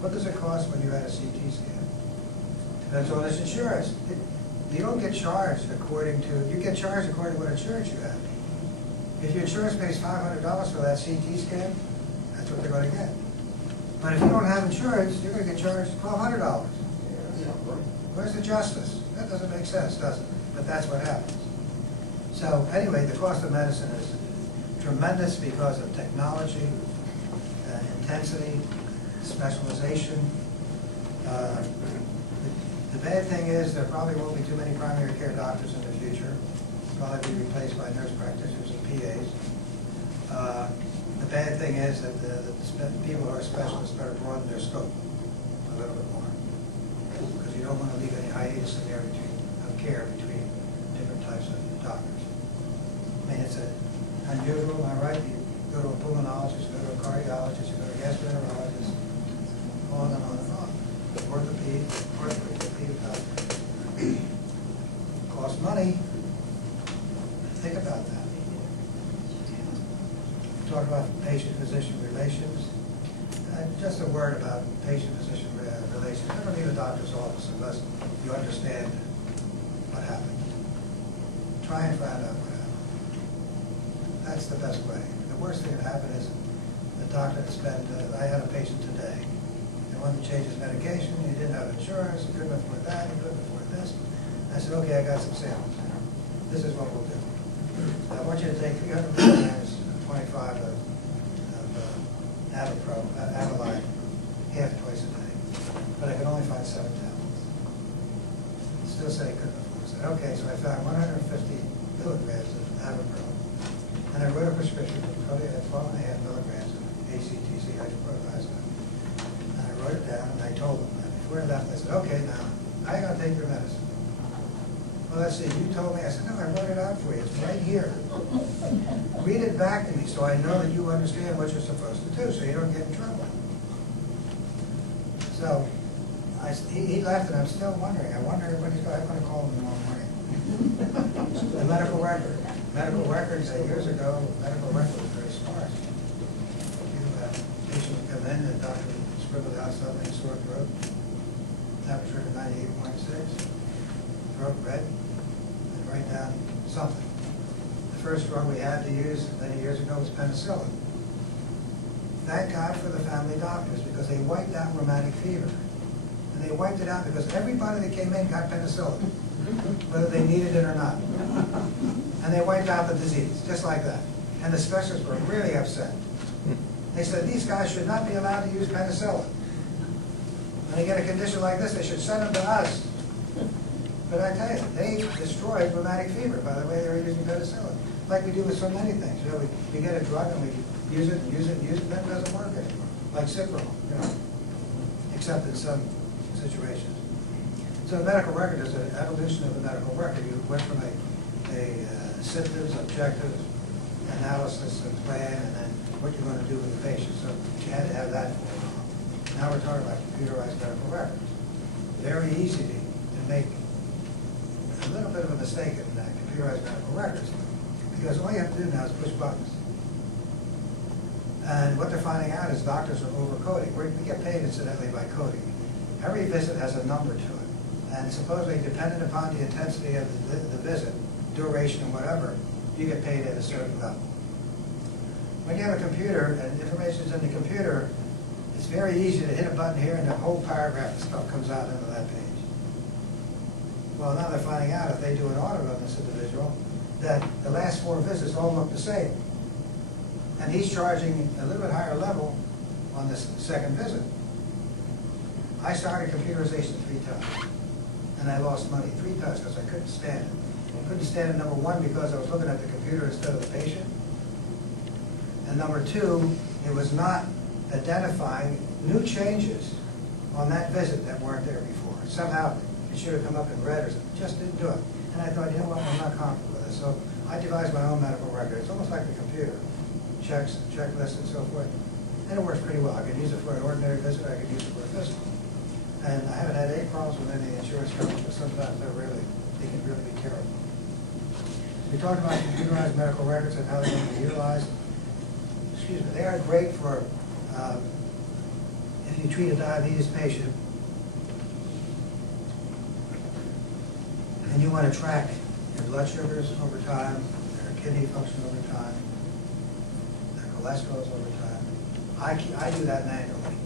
What does it cost when you had a CT scan? That's all this insurance. You don't get charged according to, you get charged according to what insurance you have. If your insurance pays $500 for that CT scan, that's what they're gonna get. But if you don't have insurance, you're gonna get charged $1,200. Where's the justice? That doesn't make sense, does it? But that's what happens. So anyway, the cost of medicine is tremendous because of technology, intensity, specialization. The bad thing is there probably won't be too many primary care doctors in the future. Probably be replaced by nurse practitioners and PAs. The bad thing is that the people who are specialists better broaden their scope a little bit more, because you don't want to leave any hiatus in there of care between different types of doctors. I mean, it's unusual, am I right? You go to a pulmonologist, you go to a cardiologist, you go to a gastroenterologist, on and on and on. Orthopedic costs money. Think about that. Talk about patient-physician relations. Just a word about patient-physician relations. Never leave a doctor's office unless you understand what happened. Try and find out what happened. That's the best way. The worst thing that happened is the doctor spent, I had a patient today. They wanted to change his medication. He didn't have insurance. He couldn't afford that. He couldn't afford this. I said, okay, I got some samples. This is what we'll do. I want you to take 300 milligrams, 25 of Avoline, half twice a day. But I could only find 7 tablets. Still say I couldn't afford it. I said, okay, so I found 150 milligrams of Avoline. And I wrote a prescription for probably 12.5 milligrams of ACTC, hydrochlorothiazide. And I wrote it down, and I told them, and before I left, I said, okay, now, I gotta take your medicine. Well, let's see, you told me. I said, no, I wrote it out for you. It's right here. Read it back to me so I know that you understand what you're supposed to do, so you don't get in trouble. So he left, and I'm still wondering. I wonder what he's going to call him tomorrow morning. The medical record. Medical records, years ago, medical record was very sparse. Patient would come in, the doctor would scribble out something, sore throat, temperature of 98.6, throat red, and write down something. The first drug we had to use many years ago was penicillin. Thank God for the family doctors, because they wiped out rheumatic fever. And they wiped it out because everybody that came in got penicillin, whether they needed it or not. And they wiped out the disease, just like that. And the specialists were really upset. They said, these guys should not be allowed to use penicillin. When they get a condition like this, they should send them to us. But I tell you, they destroyed rheumatic fever by the way they were using penicillin. Like we do with so many things. You know, we get a drug and we use it and use it and use it, and then it doesn't work anymore. Like Cipro, you know, except in some situations. So the medical record is an evolution of the medical record. You went from a symptoms, objectives, analysis, and plan, and then what you're going to do with the patient. So you had to have that going on. Now we're talking about computerized medical records. Very easy to make a little bit of a mistake in computerized medical records, because all you have to do now is push buttons. And what they're finding out is doctors are overcoding. We get paid, incidentally, by coding. Every visit has a number to it, and supposedly dependent upon the intensity of the visit, duration, and whatever, you get paid at a certain level. When you have a computer and information is in the computer, it's very easy to hit a button here and the whole paragraph of stuff comes out into that page. Well, now they're finding out if they do an audit on this individual, that the last 4 visits all look the same. And he's charging a little bit higher level on this second visit. I started computerization 3 times, and I lost money 3 times because I couldn't stand it. I couldn't stand it, number 1, because I was looking at the computer instead of the patient. And number 2, it was not identifying new changes on that visit that weren't there before. Somehow it should have come up in red or something. Just didn't do it. And I thought, you know what, I'm not comfortable with it. So I devised my own medical record. It's almost like the computer. Checks, checklists, and so forth. And it works pretty well. I could use it for an ordinary visit. I could use it for a physical. And I haven't had any problems with any insurance companies, but sometimes they can really be terrible. We talked about computerized medical records and how they can be utilized. Excuse me, they are great for if you treat a diabetes patient and you want to track your blood sugars over time, their kidney function over time, cholesterols over time. I do that manually,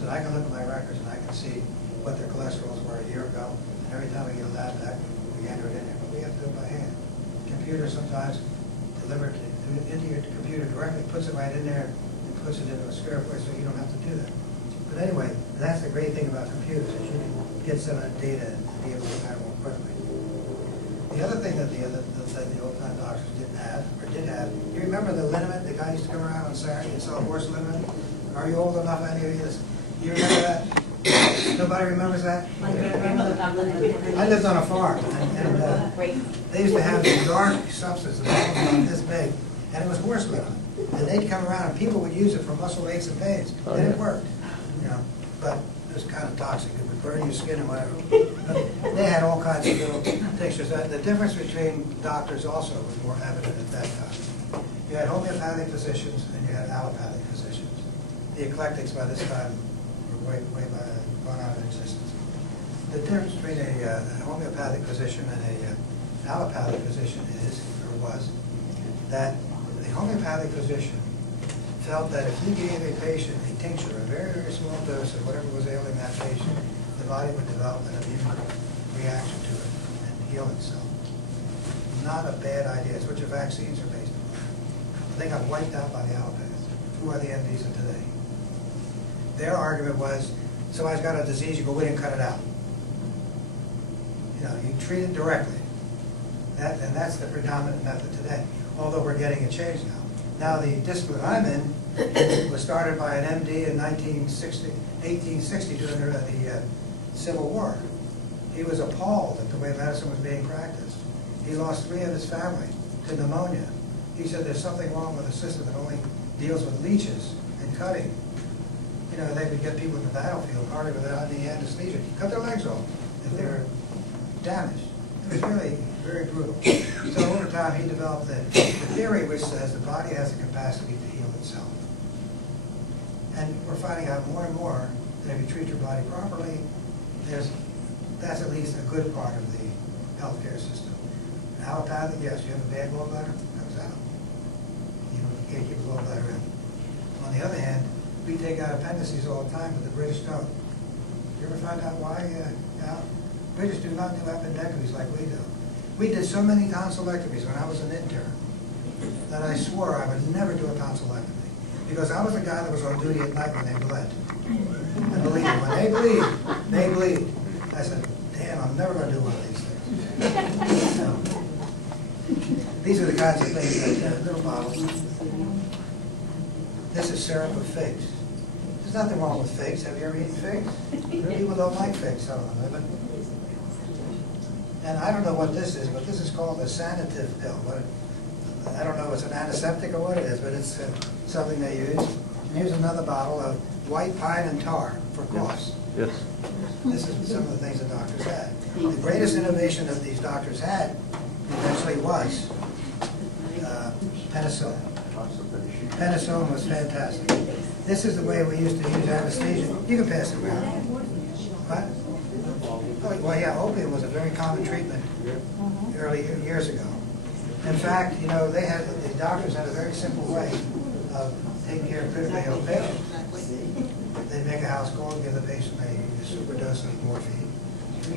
so that I can look at my records and I can see what their cholesterols were a year ago. And every time we get a lab back, we enter it in there, but we have to do it by hand. Computer sometimes delivers it into your computer directly, puts it right in there, and puts it into a square foot, so you don't have to do that. But anyway, that's the great thing about computers, is you can get some of that data and be able to look at it more quickly. The other thing that the old-time doctors didn't have, or did have, you remember the liniment? The guy used to come around on Saturday and sell horse liniment? Are you old enough, any of you? You remember that? Nobody remembers that? I lived on a farm, and they used to have this dark substance about this big, and it was horse liniment. And they'd come around, and people would use it for muscle aches and pains, and it worked, you know. But it was kind of toxic; it would burn your skin and whatever. But they had all kinds of little tinctures. The difference between doctors also was more evident at that time. You had homeopathic physicians and you had allopathic physicians. The eclectics by this time were way gone out of existence. The difference between a homeopathic physician and an allopathic physician is, or was, that the homeopathic physician felt that if you gave a patient a tincture, a very, very small dose of whatever was ailing that patient, the body would develop an immune reaction to it and heal itself. Not a bad idea. It's what your vaccines are based upon. They got wiped out by the allopaths. Who are the MDs of today? Their argument was, somebody's got a disease, you go in and cut it out. You know, you treat it directly. And that's the predominant method today, although we're getting a change now. Now, the discipline I'm in was started by an MD in 1860 during the Civil War. He was appalled at the way medicine was being practiced. He lost 3 of his family to pneumonia. He said there's something wrong with a system that only deals with leeches and cutting. You know, they would get people in the battlefield hardly without any anesthesia. Cut their legs off if they're damaged. It was really very brutal. So over time he developed the theory which says the body has the capacity to heal itself. And we're finding out more and more that if you treat your body properly, that's at least a good part of the healthcare system. Allopathic, yes, you have a bad gallbladder, comes out. You can't keep a gallbladder in. On the other hand, we take out appendices all the time, but the British don't. You ever find out why? British do not do appendectomies like we do. We did so many tonsillectomies when I was an intern that I swore I would never do a tonsillectomy, because I was the guy that was on duty at night when they bled. And believe me, when they bleed. I said, damn, I'm never going to do one of these things. So, these are the kinds of things that little bottles. This is syrup of figs. There's nothing wrong with figs. Have you ever eaten figs? People don't like figs, some of them. And I don't know what this is, but this is called a sanative pill. I don't know if it's an antiseptic or what it is, but it's something they use. And here's another bottle of white pine and tar for coughs. Yes. This is some of the things the doctors had. The greatest innovation that these doctors had eventually was penicillin. Penicillin was fantastic. This is the way we used to use anesthesia. You can pass it around. What? Oh, well, yeah, opium was a very common treatment early years ago. In fact, you know, the doctors had a very simple way of taking care of critically ill patients. They'd make a house call and give the patient a superdose of morphine,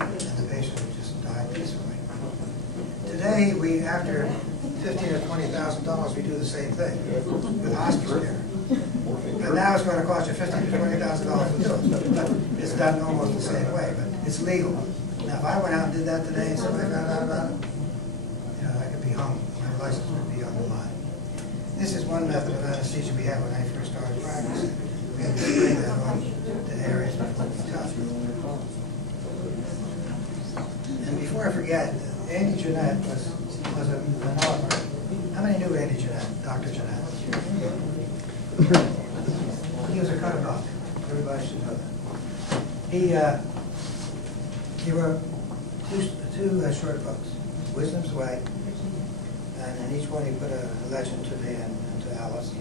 and the patient would just die peacefully. Today, after $15,000 or $20,000, we do the same thing with hospice care. And now it's going to cost you $15,000 to $20,000 to do it. But it's done almost the same way, but it's legal. Now, if I went out and did that today and somebody found out about it, you know, I could be hung. My license would be on the line. This is one method of anesthesia we had when I first started practicing. We had to spray that on to areas before we touched it. And before I forget, Andy Jeanette was a author. How many knew Andy Jeanette, Dr. Jeanette? He was a cutter dog. Everybody should know that. He wrote two short books, Wisdom's Way, and in each one he put a legend to me and to Alice.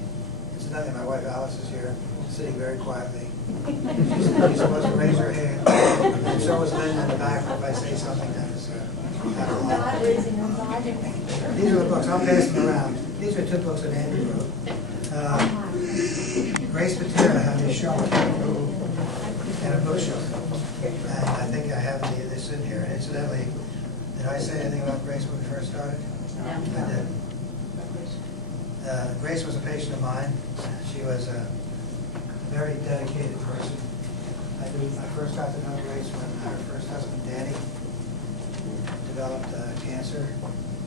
Incidentally, my wife Alice is here, sitting very quietly. She's supposed to raise her hand, and so is Lynn in the back if I say something that is out of line. These are the books. I'll pass them around. These are 2 books that Andy wrote. Grace Patera had a show and a book show. And I think I have this in here. And incidentally, did I say anything about Grace when we first started? No. I did. Grace was a patient of mine. She was a very dedicated person. I first got to know Grace when her first husband, Danny, developed cancer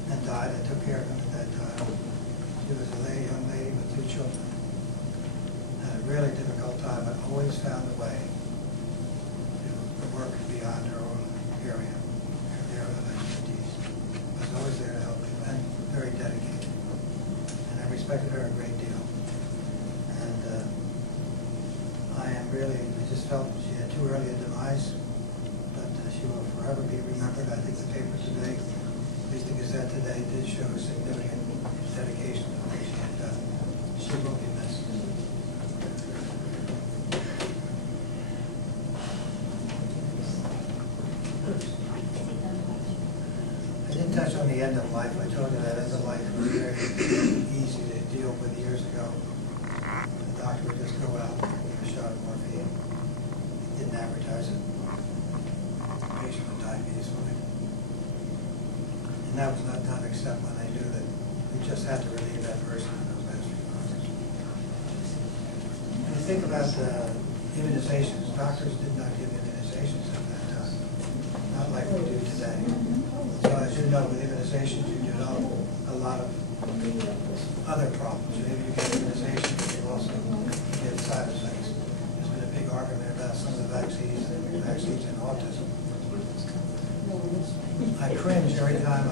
and died. I took care of him at that time. She was a young lady with 2 children. Had a really difficult time, but always found a way to work beyond her own area, her area of expertise. Was always there to help people and very dedicated. And I respected her a great deal. And I just felt she had too early a demise, but she will forever be remembered. I think the paper today, at least the Gazette today, did show significant dedication to what she had done. She will be missed. I didn't touch on the end of life. I told you that end of life was very easy to deal with years ago. The doctor would just go out, give a shot of morphine. Didn't advertise it. The patient would die peacefully. And that was not done except when they knew that we just had to relieve that person in those last few months. When you think about immunizations, doctors did not give immunizations at that time. Not like we do today. So as you know, with immunizations, you develop a lot of other problems. Maybe you get immunization, but you also get side effects. There's been a big argument about some of the vaccines in autism. I cringe every time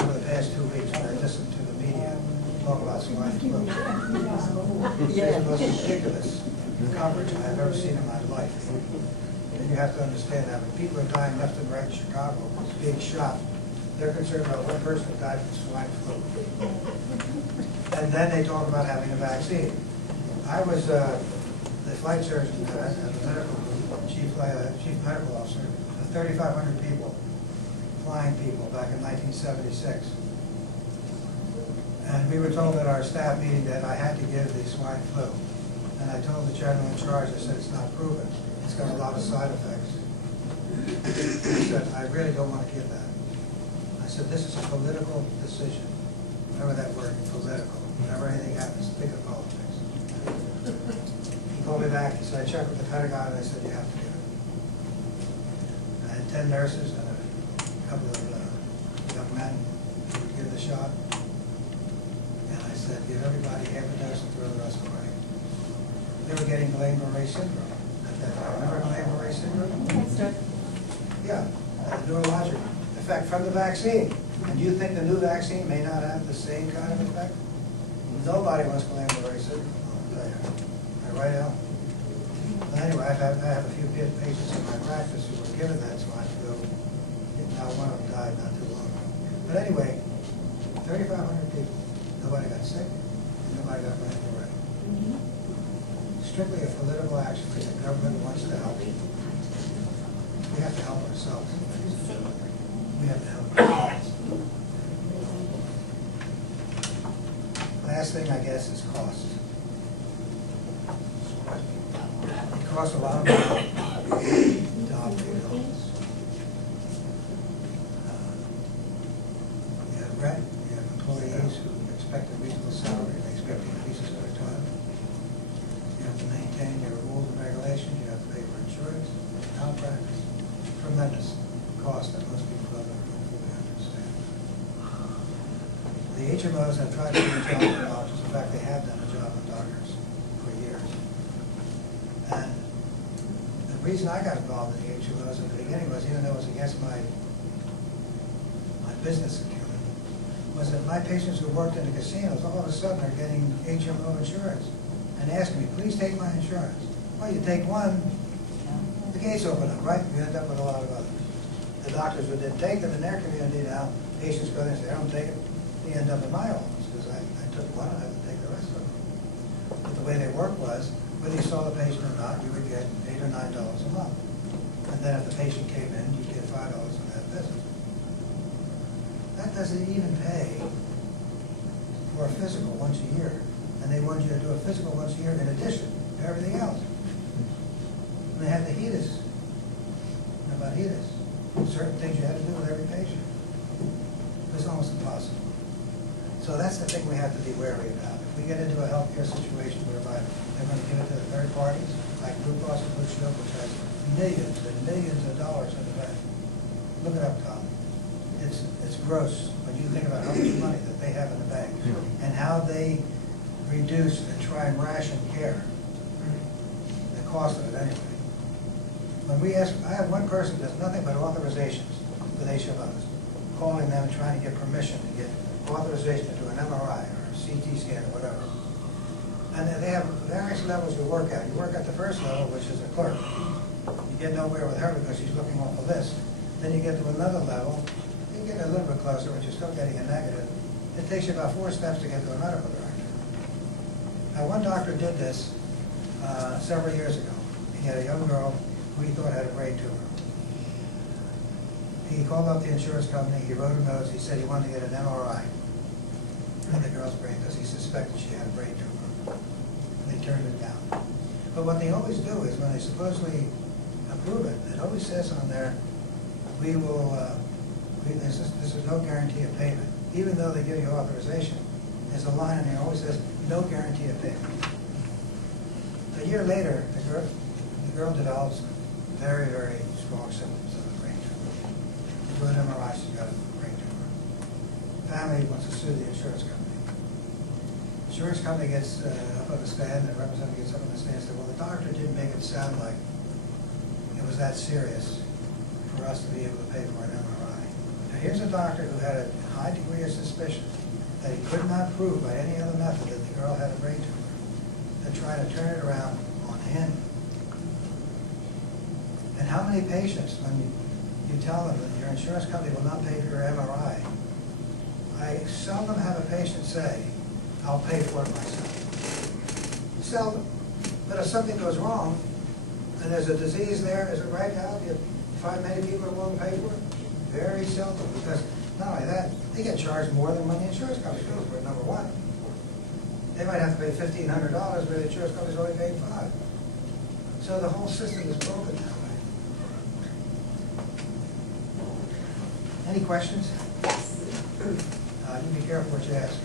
over the past 2 weeks, when I listen to the media talk about swine flu. It's the most ridiculous coverage I've ever seen in my life. And you have to understand that when people are dying left and right in Chicago, being shot, they're concerned about one person who died from swine flu. And then they talk about having a vaccine. I was the flight surgeon as a medical chief medical officer of 3,500 people, flying people back in 1976. And we were told at our staff meeting that I had to give the swine flu. And I told the general in charge, I said, it's not proven. It's got a lot of side effects. I said, I really don't want to give that. I said, this is a political decision. Remember that word, political. Whenever anything happens, think of politics. He called me back, he said, I checked with the Pentagon, and they said, you have to give it. I had 10 nurses and a couple of young men who would give the shot. And I said, give everybody half a dose and throw the rest away. They were getting Guillain-Barré syndrome at that time. Remember Guillain-Barré syndrome? Yeah, neurologic effect from the vaccine. And do you think the new vaccine may not have the same kind of effect? Nobody wants Guillain-Barré syndrome, I'll tell you. Right out. Anyway, I have a few patients in my practice who were given that swine flu. Now one of them died not too long ago. But anyway, 3,500 people. Nobody got sick, and nobody got Guillain-Barré. Strictly a political action because the government wants to help. We have to help ourselves. We have to help ourselves. Last thing, I guess, is cost. It costs a lot of money to operate homes. You have rent, you have employees who expect a reasonable salary, they expect increases over time. You have to maintain your rules and regulations, you have to pay for insurance, malpractice, tremendous cost that most people don't fully understand. The HMOs have tried to do a job with doctors. In fact, they have done a job with doctors for years. And the reason I got involved in the HMOs in the beginning was, even though it was against my business acumen, was that my patients who worked in the casinos all of a sudden are getting HMO insurance and asking me, please take my insurance. Well, you take one, the gates open up, right? You end up with a lot of others. The doctors who didn't take them in their community now, patients go there and say, I don't take it. They end up in my office because I took one and I have to take the rest of them. But the way they worked was, whether you saw the patient or not, you would get $8 or $9 a month. And then if the patient came in, you'd get $5 for that visit. That doesn't even pay for a physical once a year. and they wanted you to do a physical once a year in addition to everything else. And they had the HEDIS. You know about HEDIS? Certain things you had to do with every patient. It was almost impossible. So that's the thing we have to be wary about. If we get into a healthcare situation whereby they're going to give it to the third parties, like Blue Cross and Blue Shield, which has millions and millions of dollars in the bank. Look it up, Tom. It's gross when you think about how much money that they have in the bank and how they reduce and try and ration care. The cost of it anyway. When we ask, I have one person that does nothing but authorizations with HMOs, calling them and trying to get permission to get authorization to do an MRI or a CT scan or whatever. And then they have various levels you work at. You work at the first level, which is a clerk. You get nowhere with her because she's looking off a list. Then you get to another level, you get a little bit closer, but you're still getting a negative. It takes you about 4 steps to get to a medical director. Now, one doctor did this several years ago. He had a young girl who he thought had a brain tumor. He called up the insurance company, he wrote a note, he said he wanted to get an MRI of the girl's brain because he suspected she had a brain tumor. And they turned it down. But what they always do is when they supposedly approve it, it always says on there, we will, this is no guarantee of payment. Even though they give you authorization, there's a line in there that always says, no guarantee of payment. A year later, the girl develops very, very strong symptoms of a brain tumor. They do an MRI, she's got a brain tumor. Family wants to sue the insurance company. Insurance company gets up on the stand, the representative gets up on the stand and says, well, the doctor didn't make it sound like it was that serious for us to be able to pay for an MRI. Now, here's a doctor who had a high degree of suspicion that he could not prove by any other method that the girl had a brain tumor, and trying to turn it around on him. And how many patients, when you tell them that your insurance company will not pay for your MRI, I seldom have a patient say, I'll pay for it myself. Seldom. But if something goes wrong, and there's a disease there, is it right now? Do you find many people are willing to pay for it? Very seldom, because not only that, they get charged more than when the insurance company pays for it, number one. They might have to pay $1,500, where the insurance company's only paid $5. So the whole system is broken that way. Any questions? You be careful what you ask.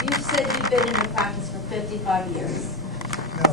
You said you've been in the practice for 55 years. No,